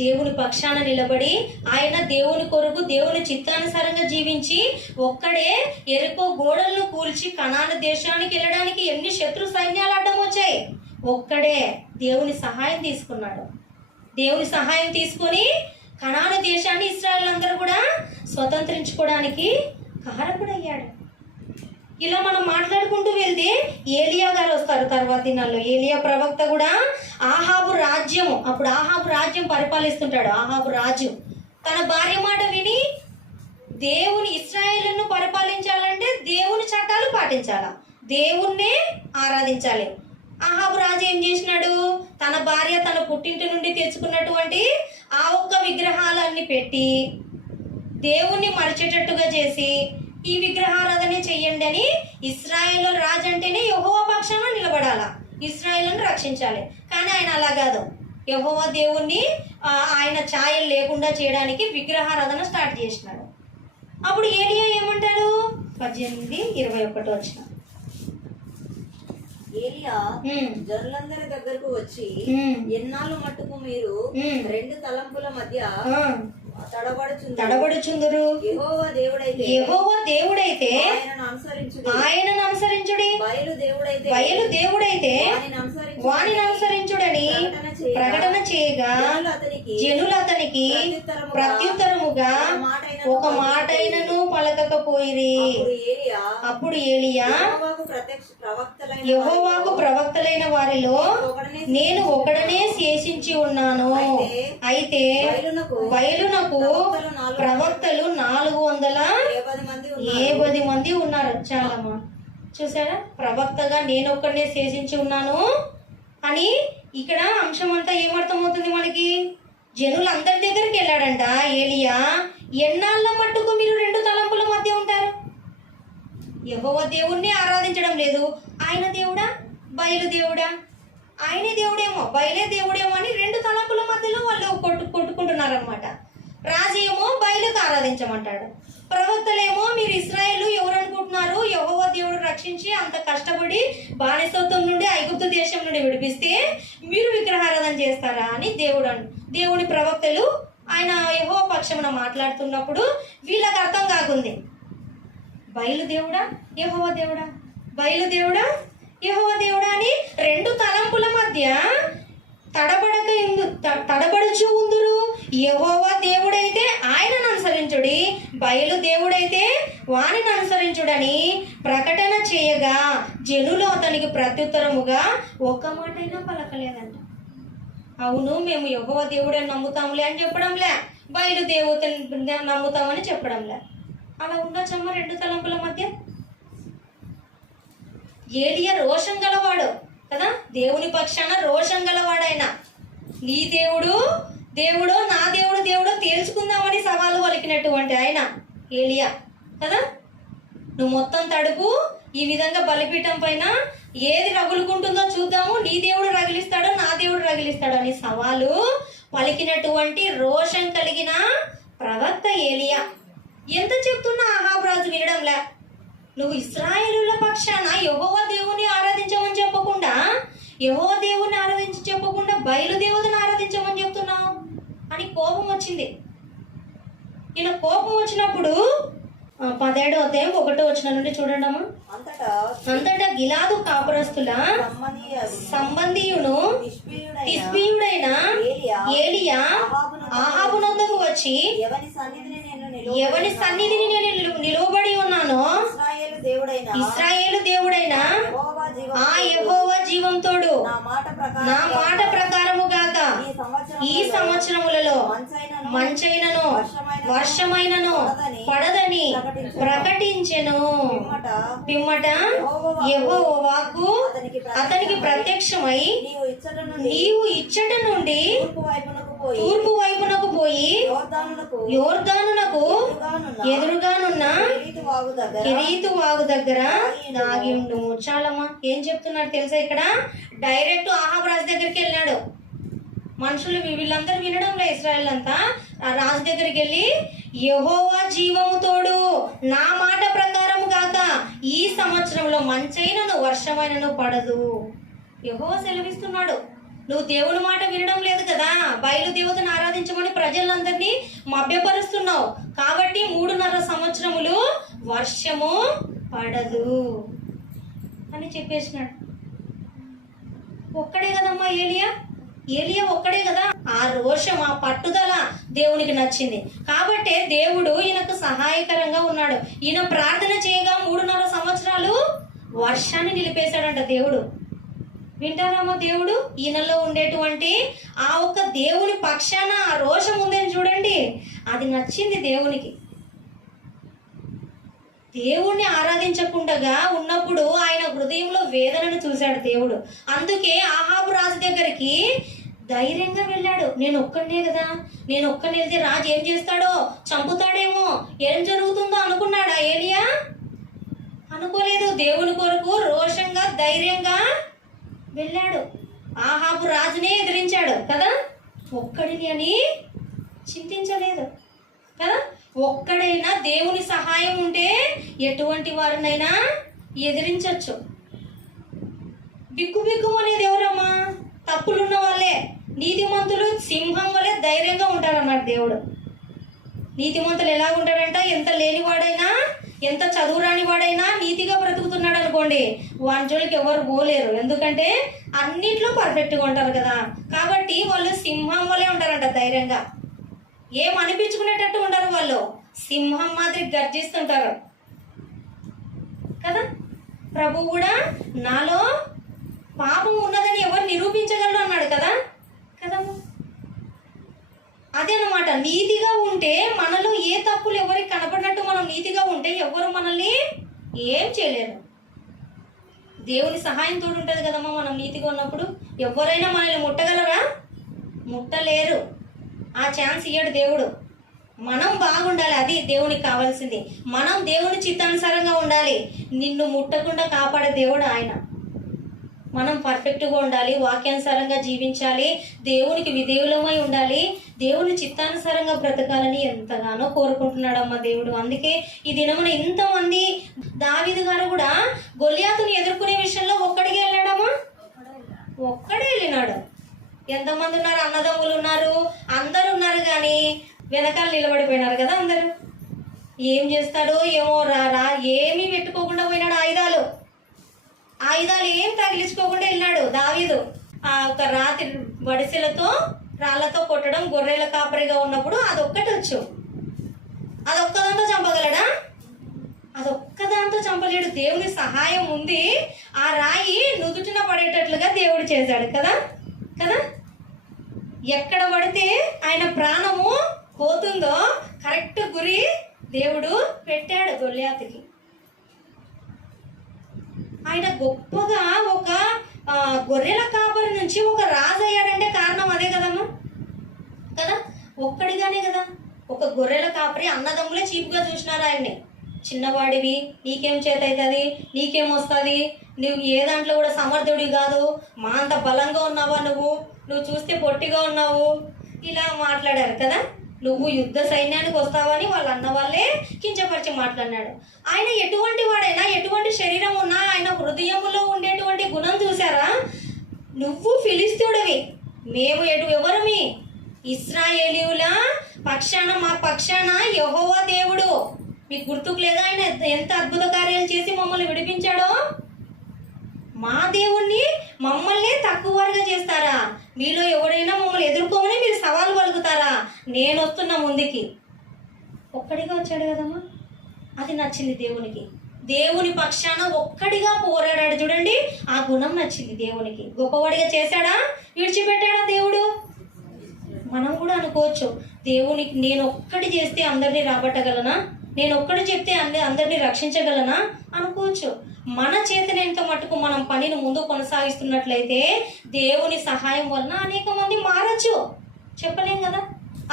దేవుని పక్షాన నిలబడి ఆయన దేవుని కొరకు దేవుని చిత్తానుసారంగా జీవించి ఒక్కడే యెరికో గోడలను కూల్చి కనాను దేశానికి వెళ్ళడానికి ఎన్ని శత్రు సైన్యాలు అడ్డం వచ్చాయి, ఒక్కడే దేవుని సహాయం తీసుకున్నాడు. దేవుని సహాయం తీసుకొని కనాను దేశాన్ని ఇశ్రాయేల్ అందరూ కూడా స్వతంత్రించుకోవడానికి కారకుడయ్యాడు. ఇలా మనం మాట్లాడుకుంటూ వెళ్తే ఏలియా గారు వస్తారు తర్వాత దినాల్లో. ఏలియా ప్రవక్త కూడా అప్పుడు ఆహాబు రాజ్యం పరిపాలిస్తుంటాడు. ఆహాబు రాజు తన భార్య మాట విని దేవుని ఇశ్రాయేలును పరిపాలించాలంటే దేవుని చట్టాలు పాటించాలా, దేవుణ్ణే ఆరాధించాలి. ఆహాబు రాజు ఏం చేసినాడు? తన భార్య తన పుట్టింటి నుండి తెచ్చుకున్నటువంటి ఆ ఒక్క విగ్రహాలన్నీ పెట్టి దేవుణ్ణి మరిచేటట్టుగా చేసి ఈ విగ్రహారాధనే చెయ్యండి అని ఇశ్రాయేలు రాజు అంటేనే యెహోవా పక్షాన నిలబడాలా, ఇశ్రాయేలును రక్షించాలి. కానీ ఆయన అలా కాదు. యెహోవా దేవుణ్ణి ఆయన ఛాయలు లేకుండా చేయడానికి విగ్రహారాధన స్టార్ట్ చేసినాడు. అప్పుడు ఏలియా ఏమంటాడు? 18:21 వచ్చిన ఏలియా జనులందరి దగ్గరకు వచ్చి, ఎన్నాళ్ళు మట్టుకు మీరు రెండు తలంపుల మధ్య తడబడుచుందురు? యెహోవా దేవుడైతే ఆయనను అనుసరించుడి, బయలు దేవుడైతే వానిని అనుసరించుడని ప్రకటన చేయగా జనులు అతనికి ప్రత్యుత్తరముగా ఒక మాటైనను పలకకపోయిరి. అప్పుడు ఏలియా, యెహోవాకు ప్రవక్తలైన వారిలో నేను ఒకడనే శేషించి ఉన్నాను. అయితే బయలునకు ప్రవక్తలు 470 మంది ఉన్నారు. చాలమ్మా, చూసారా? ప్రవక్తగా నేను ఒక్కడనే శేషించి ఉన్నాను అని ఇక్కడ అంశం అంతా ఏమర్థమవుతుంది మనకి? జనులందరి దగ్గరికి వెళ్ళాడంట ఏలియా. ఎన్నాళ్ళ మట్టుకు మీరు రెండు తలంపుల మధ్య ఉంటారు? యెహోవా దేవుణ్ణి ఆరాధించడం లేదు. ఆయన దేవుడా, బయలు దేవుడా? ఆయనే దేవుడేమో, బయలే దేవుడేమో అని రెండు తలంపుల మధ్యలో వాళ్ళు కొట్టుకుంటున్నారనమాట. రాజేమో బయలుకు ఆరాధించమంటాడు, ప్రవక్తలేమో మీరు ఇశ్రాయేలు ఎవరు అనుకుంటున్నారు? యెహోవా దేవుడు రక్షించి అంత కష్టపడి బానిసత్వం నుండి ఐగుప్తు దేశం నుండి విడిపిస్తే మీరు విగ్రహారాధన చేస్తారా అని దేవుడి ప్రవక్తలు ఆయన యెహోవా పక్షమున మాట్లాడుతున్నప్పుడు వీళ్ళకి అర్థం కాకుంది. బయలు దేవుడా, యెహోవా దేవుడా? బయలు దేవుడా, యెహోవా దేవుడా అని రెండు తలంపుల మధ్య తడబడుచు ఉందురు. యెహోవా దేవుడైతే ఆయనను అనుసరించుడి, బయలు దేవుడైతే వానిని అనుసరించుడని ప్రకటన చేయగా జనులు అతనికి ప్రత్యుత్తరముగా ఒక్క మాటైనా పలకలేదంట. అవును, మేము యెహోవా దేవుడని నమ్ముతాంలే అని చెప్పడంలే, బయలు దేవుడిని నమ్ముతామని చెప్పడంలే. అలా ఉండొచ్చమ్మా రెండు తలంపుల మధ్య? ఏలియా రోషం గలవాడు కదా, దేవుని పక్షాన రోషం గలవాడు. ఆయన నీ దేవుడో నా దేవుడో తేల్చుకుందామని సవాలు పలికినటువంటి ఆయన ఏలియా కదా. నువ్వు మొత్తం తడుపు, ఈ విధంగా బలిపీఠం పైన ఏది రగులుకుంటుందో చూద్దాము, నీ దేవుడు రగిలిస్తాడో నా దేవుడు రగిలిస్తాడో అని సవాలు పలికినటువంటి రోషం కలిగిన ప్రవక్త ఏలియా. ఎంత చెప్తున్నా అహాబు రాజు వినడంలే. నువ్వు ఇశ్రాయేలుల పక్షాన యెహోవా దేవుని ఆరాధించమని చెప్పకుండా, యెహోవా దేవుని చెప్పకుండా బయలు దేవుడిని ఆరాధించమని చెప్తున్నావు అని కోపం వచ్చింది. ఇలా కోపం వచ్చినప్పుడు 17వ అధ్యాయం 1వ వచనం నుండి చూడండమ్మా. అంతటా గిలాదు కాపురస్తుల సంబంధీయును తిష్బీయుడైన ఏలియా అహాబు నొద్దకు వచ్చి, ఎవని సన్నిధిని నేను నిలువబడి ఉన్నానో ఇశ్రాయేలు దేవుడైన ఆ యెహోవా జీవంతోడు నా మాట ప్రకారము గాక ఈ సంవత్సరములలో మంచైనను వర్షమైనను పడదని ప్రకటించెను. పిమ్మట యెహోవాకు అతనికి ప్రత్యక్షమై, నీవు ఇచ్చట నుండి తూర్పు వైపునకు పోయి యోర్దానునకు ఎదురుగానున్న కెరీతు వాగు దగ్గర దాగి ఉండు. చాలమ్మా, ఏం చెప్తున్నాడు తెలుసా? ఇక్కడ డైరెక్ట్ అహాబు రాజు దగ్గరికి వెళ్ళాడు. మనుషులు వీళ్ళందరూ వినడంలో ఇశ్రాయేల్ అంతా రాజు దగ్గరికి వెళ్ళి, యెహోవా జీవము తోడు నా మాట ప్రకారం కాక ఈ సంవత్సరంలో మంచైనను వర్షమైనను పడదు. యెహోవా సెలవిస్తున్నాడు. నువ్వు దేవుని మాట వినడం లేదు కదా, బయలు దేవతను ఆరాధించమని ప్రజలందరినీ మభ్యపరుస్తున్నావు కాబట్టి 3.5 సంవత్సరములు వర్షము పడదు అని చెప్పేసినాడు. ఒక్కడే కదమ్మా ఏలియా ఒక్కడే కదా. ఆ రోషం, ఆ పట్టుదల దేవునికి నచ్చింది కాబట్టి దేవుడు ఈయనకు సహాయకరంగా ఉన్నాడు. ఈయన ప్రార్థన చేయగా 3.5 సంవత్సరాలు వర్షాన్ని నిలిపేశాడంట దేవుడు. వింటారమ్మా? దేవుడు ఈయనలో ఉండేటువంటి ఆ ఒక్క దేవుని పక్షాన ఆ రోషం ఉందని చూడండి, అది నచ్చింది దేవునికి. దేవుణ్ణి ఆరాధించకుండా ఉన్నప్పుడు ఆయన హృదయంలో వేదనను చూశాడు దేవుడు. అందుకే అహాబు రాజు దగ్గరికి ధైర్యంగా వెళ్ళాడు. నేను ఒక్కడే కదా, నేను ఒక్కడిని వెళ్తే రాజు ఏం చేస్తాడో, చంపుతాడేమో, ఏం జరుగుతుందో అనుకున్నాడా ఏలియా? అనుకోలేదు. దేవుని కొరకు రోషంగా ధైర్యంగా వెళ్ళాడు. ఆహాబు రాజునే ఎదిరించాడు కదా, ఒక్కడిని అని చింతించలేదు కదా. ఒక్కడైనా దేవుని సహాయం ఉంటే ఎటువంటి వారినైనా ఎదిరించవచ్చు. బిగ్గు అనేది ఎవరమ్మా? తప్పులున్న వాళ్ళే. నీతిమంతులు సింహం వలె ధైర్యంగా ఉంటారన్నాడు దేవుడు. నీతిమంతులు ఎలా ఉంటాడంట? ఎంత లేనివాడైనా, ఎంత చదువురాని వాడైనా నీతిగా బ్రతుకుతున్నాడు అనుకోండి, వాని జోలికి ఎవరు పోలేరు. ఎందుకంటే అన్నిట్లో పర్ఫెక్ట్గా ఉంటారు కదా. కాబట్టి వాళ్ళు సింహం వలె ఉంటారంట, ధైర్యంగా. ఏం అనిపించుకునేటట్టు ఉంటారు వాళ్ళు, సింహం మాదిరి గర్జిస్తుంటారు కదా. ప్రభు కూడా నాలో పాపం ఉన్నదని ఎవరు నిరూపించగలరు అన్నాడు కదా కదమ్మా. అదే అన్నమాట, నీతిగా ఉంటే మనలో ఏ తప్పులు ఎవరికి కనపడినట్టు మనం నీతిగా ఉంటే ఎవరు మనల్ని ఏం చేయలేరు. దేవుని సహాయం తోడు ఉంటుంది కదమ్మా. మనం నీతిగా ఉన్నప్పుడు ఎవరైనా మనల్ని ముట్టగలరా? ముట్టలేరు. ఆ ఛాన్స్ ఇయ్యడు దేవుడు. మనం బాగుండాలి, అది దేవునికి కావాల్సింది. మనం దేవుని చిత్తానుసారంగా ఉండాలి. నిన్ను ముట్టకుండా కాపాడే దేవుడు ఆయన. మనం పర్ఫెక్ట్గా ఉండాలి, వాక్యానుసారంగా జీవించాలి, దేవునికి విధేయులమై ఉండాలి, దేవుని చిత్తానుసారంగా బ్రతకాలని ఎంతగానో కోరుకుంటున్నాడమ్మా దేవుడు. అందుకే ఈ దినమున ఇంతమంది, దావీదు గారు కూడా గొల్యాతుని ఎదుర్కొనే విషయంలో ఒక్కడికే వెళ్ళాడమ్మా, ఒక్కడే వెళ్ళినాడు. ఎంతమంది ఉన్నారు? అన్నదమ్ములు ఉన్నారు, అందరు ఉన్నారు, కానీ వెనకాల నిలబడిపోయినారు కదా అందరూ. ఏం చేస్తాడో ఏమో, రా ఏమీ పెట్టుకోకుండా పోయినాడు. ఆయుధాలు ఏం తగిలించుకోకుండా వెళ్ళినాడు దావీదు. ఆ ఒక రాత్రి వడిసెలతో రాళ్లతో కొట్టడం, గొర్రెల కాపరిగా ఉన్నప్పుడు అదొక్కటి వచ్చు. అదొక్కదాంతో చంపగలడా? అదొక్కదాంతో చంపలేడు. దేవుని సహాయం ఉంది. ఆ రాయి నుదుటిన పడేటట్లుగా దేవుడు చేశాడు కదా కదా. ఎక్కడ పడితే ఆయన ప్రాణము పోతుందో కరెక్ట్ గురి దేవుడు పెట్టాడు గొల్యాతుకి. ఆయన గొప్పగా ఒక గొర్రెల కాపరి నుంచి ఒక రాజు అయ్యాడంటే కారణం అదే కదమ్మా కదా. ఒక్కడిగానే కదా. ఒక గొర్రెల కాపరి, అన్నదమ్ములే చీపుగా చూసినారు ఆయన్ని. చిన్నవాడివి, నీకేం చేత అవుతుంది, నీకేం వస్తుంది, నువ్వు ఏ దాంట్లో కూడా సమర్థుడి కాదు, మా అంత బలంగా ఉన్నావా, నువ్వు చూస్తే పొట్టిగా ఉన్నావు, ఇలా మాట్లాడారు కదా. నువ్వు యుద్ధ సైన్యానికి వస్తావని వాళ్ళ అన్న వాళ్ళే కించపరిచి మాట్లాడినాడు. ఆయన ఎటువంటి వాడైనా, ఎటువంటి శరీరం ఉన్నా, ఆయన హృదయంలో ఉండేటువంటి గుణం చూసారా? నువ్వు ఫిలిస్తీయుడివి, మేము ఎవరమి? ఇశ్రాయేలీయుల పక్షాన, మా పక్షాన యెహోవా దేవుడు. మీకు గుర్తుకు లేదా ఆయన ఎంత అద్భుత కార్యాలు చేసి మమ్మల్ని విడిపించాడో? మా దేవుణ్ణి మమ్మల్ని తక్కువగా చేస్తారా? మీలో ఎవరైనా మమ్మల్ని ఎదుర్కోమని మీరు సవాలు పలుకుతారా? నేను వస్తున్నా ముందుకి. ఒక్కడిగా వచ్చాడు కదమ్మా, అది నచ్చింది దేవునికి. దేవుని పక్షాన ఒక్కడిగా పోరాడాడు చూడండి, ఆ గుణం నచ్చింది దేవునికి. గొప్పవాడిగా చేశాడా? విడిచిపెట్టాడా దేవుడు? మనం కూడా అనుకోవచ్చు, దేవునికి నేను ఒక్కటి చేస్తే అందరినీ రాబట్టగలనా, నేను ఒక్కటి చెప్తే అందరినీ రక్షించగలనా అనుకోవచ్చు. మన చేతనెంత మటుకు మనం పనిని ముందు కొనసాగిస్తున్నట్లయితే దేవుని సహాయం వలన అనేక మంది మారచ్చు. చెప్పలేం కదా.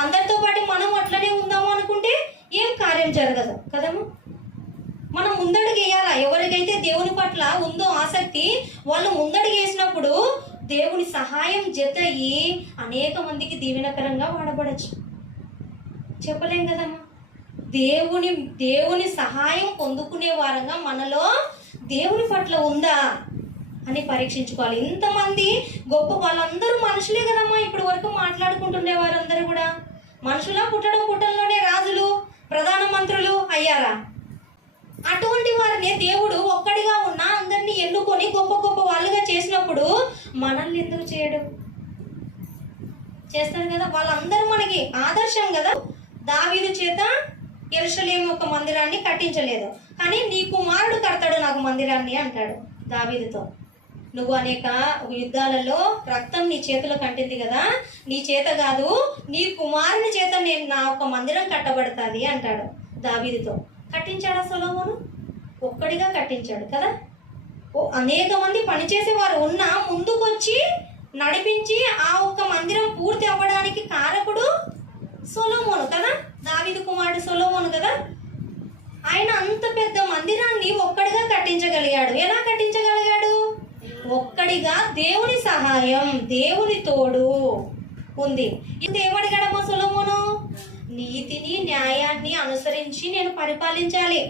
అందరితో పాటు మనం అట్లనే ఉందాము అనుకుంటే ఏం కార్యం జరగదు కదమ్మా. మనం ముందడుగు వేయాలా. ఎవరికైతే దేవుని పట్ల ఉందో ఆసక్తి, వాళ్ళు ముందడుగు వేసినప్పుడు దేవుని సహాయం జత అయ్యి అనేక మందికి దీవెనకరంగా వాడబడచ్చు. చెప్పలేం కదమ్మా. దేవుని సహాయం పొందుకునే వారంగా మనలో దేవుని పట్ల ఉందా అని పరీక్షించుకోవాలి. ఇంతమంది గొప్ప వాళ్ళందరూ మనుషులే కదమ్మా. ఇప్పటి వరకు మాట్లాడుకుంటుండే వారందరూ కూడా మనుషులా? పుట్టడంలోనే రాజులు, ప్రధాన మంత్రులు అయ్యారా? అటువంటి వారిని దేవుడు ఒక్కడిగా ఉన్నా అందరినీ ఎన్నుకొని గొప్ప గొప్ప వాళ్ళుగా చేసినప్పుడు మనల్ని ఎందుకు చేయడు? చేస్తారు కదా. వాళ్ళందరూ మనకి ఆదర్శం కదా. దావీదు చేత యెరూషలేము ఒక మందిరాన్ని కట్టించలేదు, కానీ నీ కుమారుడు కడతాడు నాకు మందిరాన్ని అంటాడు దావీదుతో. నువ్వు అనేక యుద్ధాలలో రక్తం నీ చేతిలో కంటింది కదా, నీ చేత కాదు, నీ కుమారుని చేత నేను నా ఒక మందిరం కట్టబడుతుంది అంటాడు దావీదుతో. కట్టించాడా సొలొమోను? ఒక్కడిగా కట్టించాడు కదా. అనేక మంది పనిచేసేవారు ఉన్నా ముందుకొచ్చి నడిపించి ఆ ఒక్క మందిరం పూర్తి అవ్వడానికి కారకుడు సొలొమోను కదా, దావీదు కుమారుడు సొలొమోను కదా. ఆయన అంత పెద్ద మందిరాన్ని ఒక్కడిగా కట్టించగలిగాడు. ఎలా కట్టించగలిగాడు? ఒక్కడిగా దేవుని సహాయం, దేవుని తోడు ఉంది. ఇది ఏమడిగాడమ్మా సొలొమోను? నీతిని న్యాయాన్ని అనుసరించి నేను పరిపాలించాలి,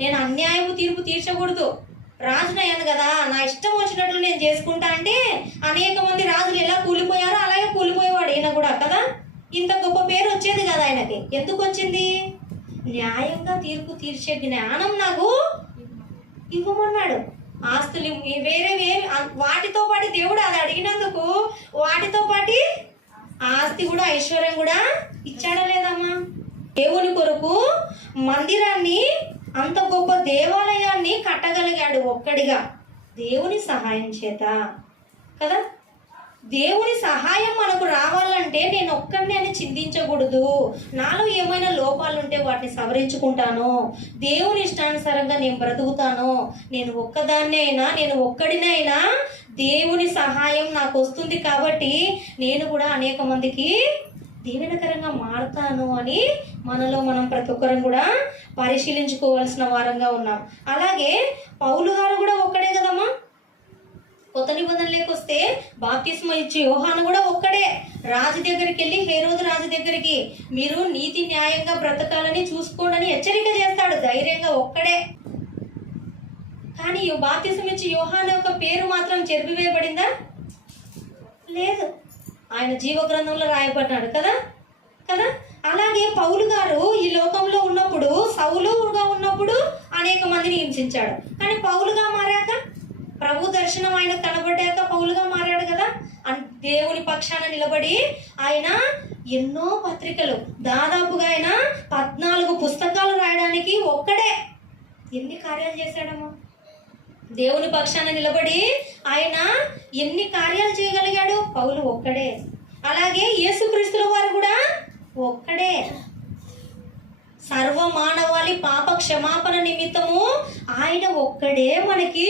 నేను అన్యాయపు తీర్పు తీర్చకూడదు. రాజునయ్యాను కదా, నా ఇష్టం వచ్చినట్లు నేను చేసుకుంటా అంటే అనేక మంది రాజులు ఎలా కూలిపోయారో అలాగే కూలిపోయేవాడు ఈయన కూడా కదా. ఇంత గొప్ప పేరు వచ్చేది కదా ఆయనకి. ఎందుకు వచ్చింది? న్యాయంగా తీర్పు తీర్చే జ్ఞానం నాకు ఇవ్వమన్నాడు. ఆస్తులు వేరేవి వాటితో పాటు దేవుడు అది అడిగినందుకు వాటితో పాటు ఆస్తి కూడా ఐశ్వర్యం కూడా ఇచ్చాడా లేదమ్మా? దేవుని కొరకు మందిరాన్ని, అంత గొప్ప దేవాలయాన్ని కట్టగలిగాడు ఒక్కడిగా దేవుని సహాయం చేత కదా. దేవుని సహాయం మనకు రావాలంటే నేను ఒక్కడిని అని చింతించకూడదు. నాలో ఏమైనా లోపాలు ఉంటే వాటిని సవరించుకుంటాను, దేవుని ఇష్టానుసారంగా నేను బ్రతుకుతాను. నేను ఒక్కదాన్నే అయినా, నేను ఒక్కడినైనా దేవుని సహాయం నాకు వస్తుంది కాబట్టి నేను కూడా అనేక మందికి దీవెనకరంగా మారుతాను అని మనలో మనం ప్రతి ఒక్కరం కూడా పరిశీలించుకోవాల్సిన వారంగా ఉన్నాం. అలాగే పౌలు గారు కూడా ఒక్కడే కదమ్మా. కొత్త నిబంధనలోకి వస్తే బాప్తిస్మ ఇచ్చి యోహాను కూడా ఒక్కడే. రాజు దగ్గరికి వెళ్ళి, హేరోదు రాజు దగ్గరికి, మీరు నీతి న్యాయంగా బ్రతకాలని చూసుకోండి హెచ్చరిక చేస్తాడు. ధైర్యంగా ఒక్కడే. కానీ బాప్తిస్మ ఇచ్చి యోహాను యొక్క పేరు మాత్రం చెరిపివేయబడిందా? లేదు, ఆయన జీవ గ్రంథంలో రాయబడ్డాడు కదా కదా. అలాగే పౌలు గారు ఈ లోకంలో ఉన్నప్పుడు, సౌలుగా ఉన్నప్పుడు అనేక మందిని హింసించాడు. కానీ పౌలుగా మారాక, ప్రభు దర్శనం ఆయన కనబడ్డాక పౌలుగా మారాడు కదా. దేవుని పక్షాన నిలబడి ఆయన ఎన్నో పత్రికలు, దాదాపుగా ఆయన 14 పుస్తకాలు రాయడానికి ఒక్కడే ఎన్ని కార్యాలు చేశాడమ్మా. దేవుని పక్షాన నిలబడి ఆయన ఎన్ని కార్యాలు చేయగలిగాడు? పౌలు ఒక్కడే. అలాగే యేసుక్రీస్తుల వారు కూడా ఒక్కడే. సర్వ మానవాళి పాప క్షమాపణ నిమిత్తము ఆయన ఒక్కడే మనకి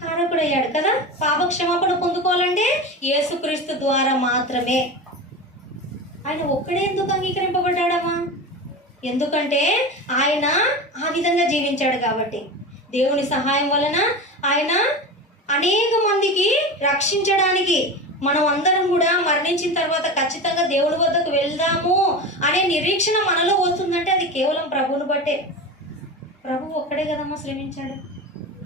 కారకుడయ్యాడు కదా. పాప క్షమాపణ పొందుకోవాలంటే యేసుక్రీస్తు ద్వారా మాత్రమే. ఆయన ఒక్కడే ఎందుకు అంగీకరింపబడ్డాడమ్మా? ఎందుకంటే ఆయన ఆ విధంగా జీవించాడు కాబట్టి. దేవుని సహాయం వలన ఆయన అనేక మందికి రక్షించడానికి, మనం అందరం కూడా మరణించిన తర్వాత ఖచ్చితంగా దేవుని వద్దకు వెళ్దాము అనే నిరీక్షణ మనలో వస్తుందంటే అది కేవలం ప్రభువుని బట్టే. ప్రభు ఒక్కడే కదమ్మా శ్రమించాడు.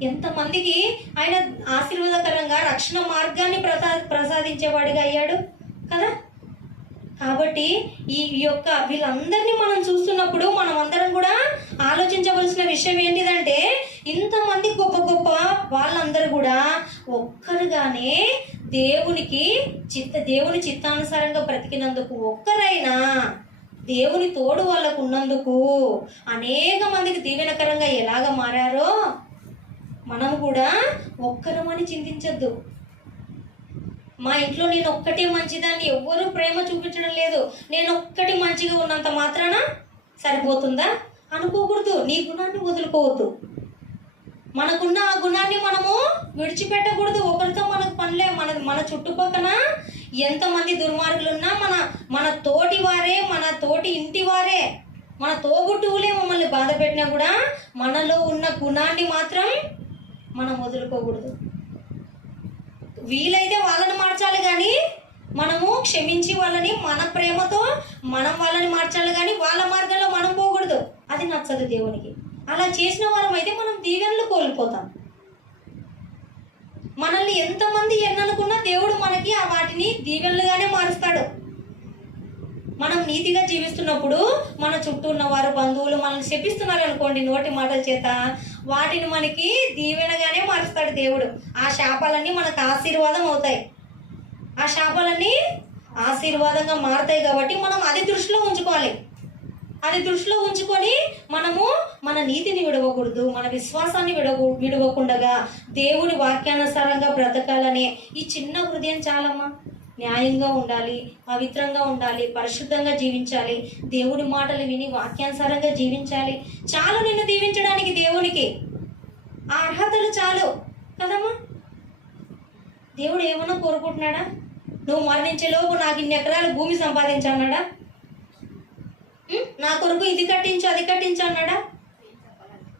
ఎంతమందికి ఆయన ఆశీర్వాదకరంగా రక్షణ మార్గాన్ని ప్రసాదించేవాడిగా అయ్యాడు కదా. కాబట్టి ఈ యొక్క వీళ్ళందరినీ మనం చూస్తున్నప్పుడు మనం అందరం కూడా ఆలోచించవలసిన విషయం ఏంటిదంటే, ఇంతమంది గొప్ప గొప్ప వాళ్ళందరూ కూడా ఒక్కరుగానే దేవుని చిత్తానుసారంగా బ్రతికినందుకు, ఒక్కరైనా దేవుని తోడు వాళ్ళకు ఉన్నందుకు అనేక మందికి దీవెనకరంగా ఎలాగ మారారో మనం కూడా ఒక్కరమని చింతించద్దు. మా ఇంట్లో నేను ఒక్కటే మంచిదాన్ని, ఎవ్వరూ ప్రేమ చూపించడం లేదు, నేను ఒక్కటి మంచిగా ఉన్నంత మాత్రాన సరిపోతుందా అనుకోకూడదు. నీ గుణాన్ని వదులుకోవద్దు. మనకున్న ఆ గుణాన్ని మనము విడిచిపెట్టకూడదు. ఒకరితో మనకు పనిలే. మన చుట్టుపక్కల ఎంతమంది దుర్మార్గులున్నా మన తోటి వారే, మన తోటి ఇంటి వారే, మన తోబుట్టువులే మమ్మల్ని బాధ పెట్టినా కూడా మనలో ఉన్న గుణాన్ని మాత్రం మనం వదులుకోకూడదు. వీలైతే వాళ్ళని మార్చాలి కానీ మనము క్షమించి వాళ్ళని మన ప్రేమతో మనం వాళ్ళని మార్చాలి కానీ వాళ్ళ మార్గంలో మనం పోకూడదు. అది నచ్చదు దేవునికి. అలా చేసిన వారం అయితే మనం దీవెనలు కోల్పోతాం. మనల్ని ఎంతమంది ఎన్ననుకున్నా దేవుడు మనకి ఆ వాటిని దీవెనలుగానే మారుస్తాడు. మనం నీతిగా జీవిస్తున్నప్పుడు మన చుట్టూ ఉన్నవారు, బంధువులు మనల్ని శపిస్తున్నారు అనుకోండి నోటి మాటల చేత, వాటిని మనకి దీవెనగానే మారుస్తాడు దేవుడు. ఆ శాపాలన్నీ మనకు ఆశీర్వాదం అవుతాయి. ఆ శాపాలన్నీ ఆశీర్వాదంగా మారుతాయి కాబట్టి మనం అది దృష్టిలో ఉంచుకోవాలి. అది దృష్టిలో ఉంచుకొని మనము మన నీతిని విడవకూడదు, మన విశ్వాసాన్ని విడవకుండగా దేవుని వాక్యానుసారంగా బ్రతకాలనే ఈ చిన్న హృదయం చాలమ్మా. న్యాయంగా ఉండాలి, పవిత్రంగా ఉండాలి, పరిశుద్ధంగా జీవించాలి, దేవుని మాటలు విని వాక్యానుసారంగా జీవించాలి. చాలు నిన్ను దీవించడానికి దేవునికి ఆ అర్హతలు చాలు కదమ్మా. దేవుడు ఏమన్నా కోరుకుంటున్నాడా? నువ్వు మరణించేలోపు నాకు ఇన్ని ఎకరాలు భూమి సంపాదించన్నాడా? నా కొరకు ఇది కట్టించు అది కట్టించు అన్నాడా?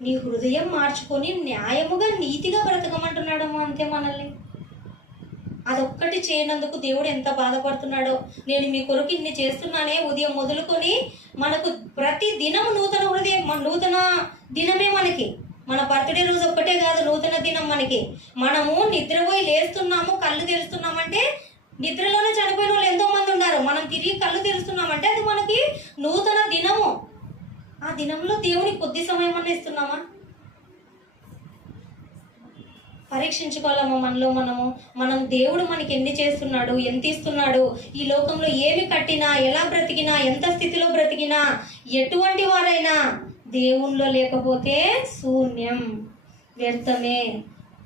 నీ హృదయం మార్చుకొని న్యాయముగా నీతిగా బ్రతకమంటున్నాడమ్మా, అంతే మనల్ని. అదొక్కటి చేయనందుకు దేవుడు ఎంత బాధపడుతున్నాడో. నేను మీ కొరకు ఇన్ని చేస్తున్నానే, ఉదయం మొదలుకొని మనకు ప్రతి దినం నూతన హృదయం, నూతన దినమే మనకి. మన బర్త్డే రోజు ఒక్కటే కాదు నూతన దినం మనకి. మనము నిద్రపోయి లేస్తున్నాము, కళ్ళు తెరుస్తున్నామంటే, నిద్రలోనే చనిపోయిన వాళ్ళు ఎంతో మంది ఉన్నారు. మనం తిరిగి కళ్ళు తెరుస్తున్నామంటే అది మనకి నూతన దినము. ఆ దినంలో దేవునికి కొద్ది సమయం అన్నా ఇస్తున్నామా? పరీక్షించుకోవాలమ్మా మనలో మనం దేవుడు మనకి ఎన్ని చేస్తున్నాడు, ఎంత ఇస్తున్నాడు, ఈ లోకంలో ఏమి కట్టినా, ఎలా బ్రతికినా, ఎంత స్థితిలో బ్రతికినా, ఎటువంటి వారైనా దేవునిలో లేకపోతే శూన్యం, వ్యర్థమే.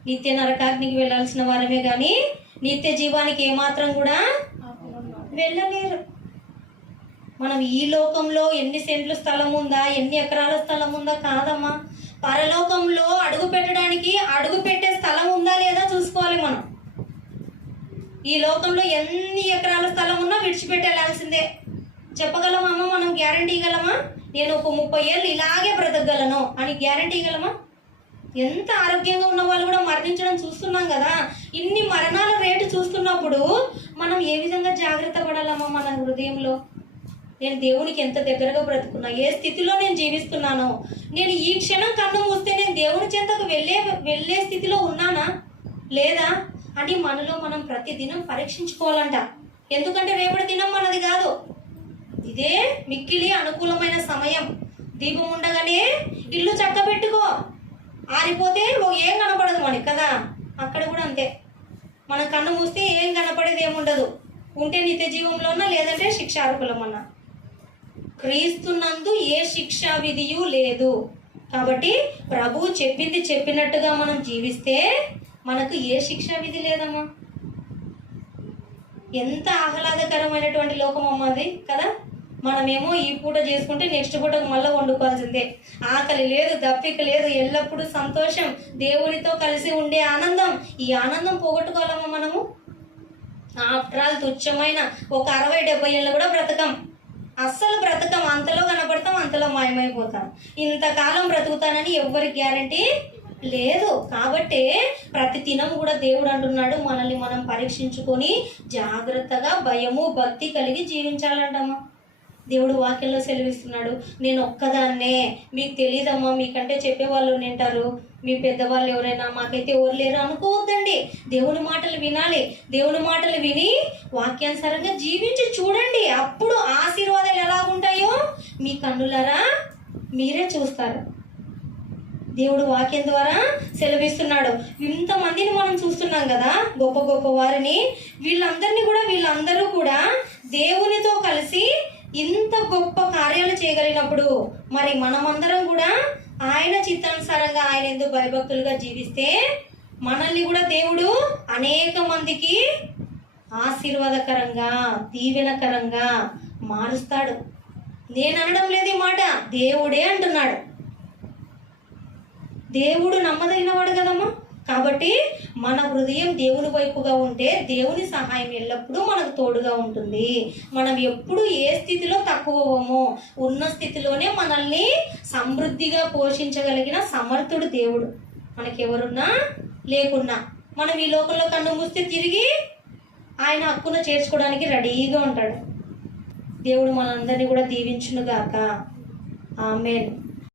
నిత్య నరకాగ్నికి వెళ్ళాల్సిన వారమే కానీ నిత్య జీవానికి ఏమాత్రం కూడా వెళ్ళలేరు. మనం ఈ లోకంలో ఎన్ని సెంట్ల స్థలం ఉందా, ఎన్ని ఎకరాల స్థలం ఉందా కాదమ్మా. పరలోకంలో అడుగు పెట్టడానికి అడుగు పెట్టే స్థలం ఉందా లేదా చూసుకోవాలి మనం. ఈ లోకంలో ఎన్ని ఎకరాల స్థలం ఉన్నా విడిచిపెట్టేలాల్సిందే. చెప్పగలమా అమ్మ? మనం గ్యారంటీ ఇవ్వగలమా? నేను ఒక 30 ఏళ్ళు ఇలాగే బ్రతకగలను అని గ్యారంటీ ఇవ్వగలమా? ఎంత ఆరోగ్యంగా ఉన్న వాళ్ళు కూడా మరణించడం చూస్తున్నాం కదా. ఇన్ని మరణాల రేటు చూస్తున్నప్పుడు మనం ఏ విధంగా జాగ్రత్త పడాలమ్మా మన హృదయంలో? నేను దేవునికి ఎంత దగ్గరగా బ్రతుకున్నా, ఏ స్థితిలో నేను జీవిస్తున్నానో, నేను ఈ క్షణం కన్ను మూస్తే నేను దేవుని చెంతకు వెళ్ళే స్థితిలో ఉన్నానా లేదా అని మనలో మనం ప్రతి దినం పరీక్షించుకోవాలంట. ఎందుకంటే రేపటి దినం మనది కాదు. ఇదే మిక్కిలి అనుకూలమైన సమయం. దీపం ఉండగానే ఇల్లు చక్క పెట్టుకో, ఆరిపోతే ఏం కనపడదు మనకి కదా. అక్కడ కూడా అంతే, మన కన్ను మూస్తే ఏం కనపడేది ఏముండదు. ఉంటే నిత్య జీవంలోనా, లేదంటే శిక్షార్హులమన్నా. క్రీస్తునందు ఏ శిక్షా విధియు లేదు. కాబట్టి ప్రభు చెప్పింది చెప్పినట్టుగా మనం జీవిస్తే మనకు ఏ శిక్షా విధి లేదమ్మా. ఎంత ఆహ్లాదకరమైనటువంటి లోకం అమ్మది కదా. మనమేమో ఈ పూట చేసుకుంటే నెక్స్ట్ పూటకు మళ్ళీ వండుకోవాల్సిందే. ఆకలి లేదు, దప్పిక లేదు, ఎల్లప్పుడూ సంతోషం, దేవునితో కలిసి ఉండే ఆనందం. ఈ ఆనందం పోగొట్టుకోవాలమ్మా మనము. ఆఫ్టర్ ఆల్ తుచ్చమైన ఒక 60-70 ఏళ్ళు కూడా బ్రతకం, అస్సలు బ్రతకం. అంతలో కనపడతాం, అంతలో మాయమైపోతాం. ఇంతకాలం బ్రతుకుతానని ఎవ్వరికి గ్యారంటీ లేదు. కాబట్టి ప్రతి దినం కూడా దేవుడు అంటున్నాడు మనల్ని మనం పరీక్షించుకొని జాగ్రత్తగా భయము భక్తి కలిగి జీవించాలంటమ్మా. దేవుడు వాక్యంలో సెలవిస్తున్నాడు. నేను ఒక్కదాన్నే, మీకు తెలియదమ్మా, మీకంటే చెప్పేవాళ్ళు ఉంటారు, మీ పెద్దవాళ్ళు ఎవరైనా, మాకైతే ఎవరు లేరు అనుకోవద్దండి. దేవుని మాటలు వినాలి. దేవుని మాటలు విని వాక్యానుసారంగా జీవించి చూడండి. అప్పుడు ఆశీర్వాదాలు ఎలా ఉంటాయో మీ కన్నులారా మీరే చూస్తారు. దేవుడు వాక్యం ద్వారా సెలవిస్తున్నాడు. ఇంతమందిని మనం చూస్తున్నాం కదా, గొప్ప గొప్ప వారిని. వీళ్ళందరూ కూడా దేవునితో కలిసి ఇంత గొప్ప కార్యాలు చేయగలిగినప్పుడు మరి మనమందరం కూడా ఆయన చిత్తానుసారంగా, ఆయన ఎందుకు భయభక్తులుగా జీవిస్తే మనల్ని కూడా దేవుడు అనేక మందికి ఆశీర్వాదకరంగా, దీవెనకరంగా మారుస్తాడు. నేను అనడం లేదు ఈ మాట, దేవుడే అంటున్నాడు. దేవుడు నమ్మదగినవాడు కదమ్మా. కాబట్టి మన హృదయం దేవుని వైపుగా ఉంటే దేవుని సహాయం ఎల్లప్పుడూ మనకు తోడుగా ఉంటుంది. మనం ఎప్పుడు ఏ స్థితిలో తక్కువమో ఉన్న స్థితిలోనే మనల్ని సమృద్ధిగా పోషించగలిగిన సమర్థుడు దేవుడు. మనకెవరున్నా లేకున్నా మనం ఈ లోకంలో కన్ను మూస్తే తిరిగి ఆయన హక్కును చేర్చుకోవడానికి రెడీగా ఉంటాడు. దేవుడు మనందరినీ కూడా దీవించునుగాక. ఆమేన్.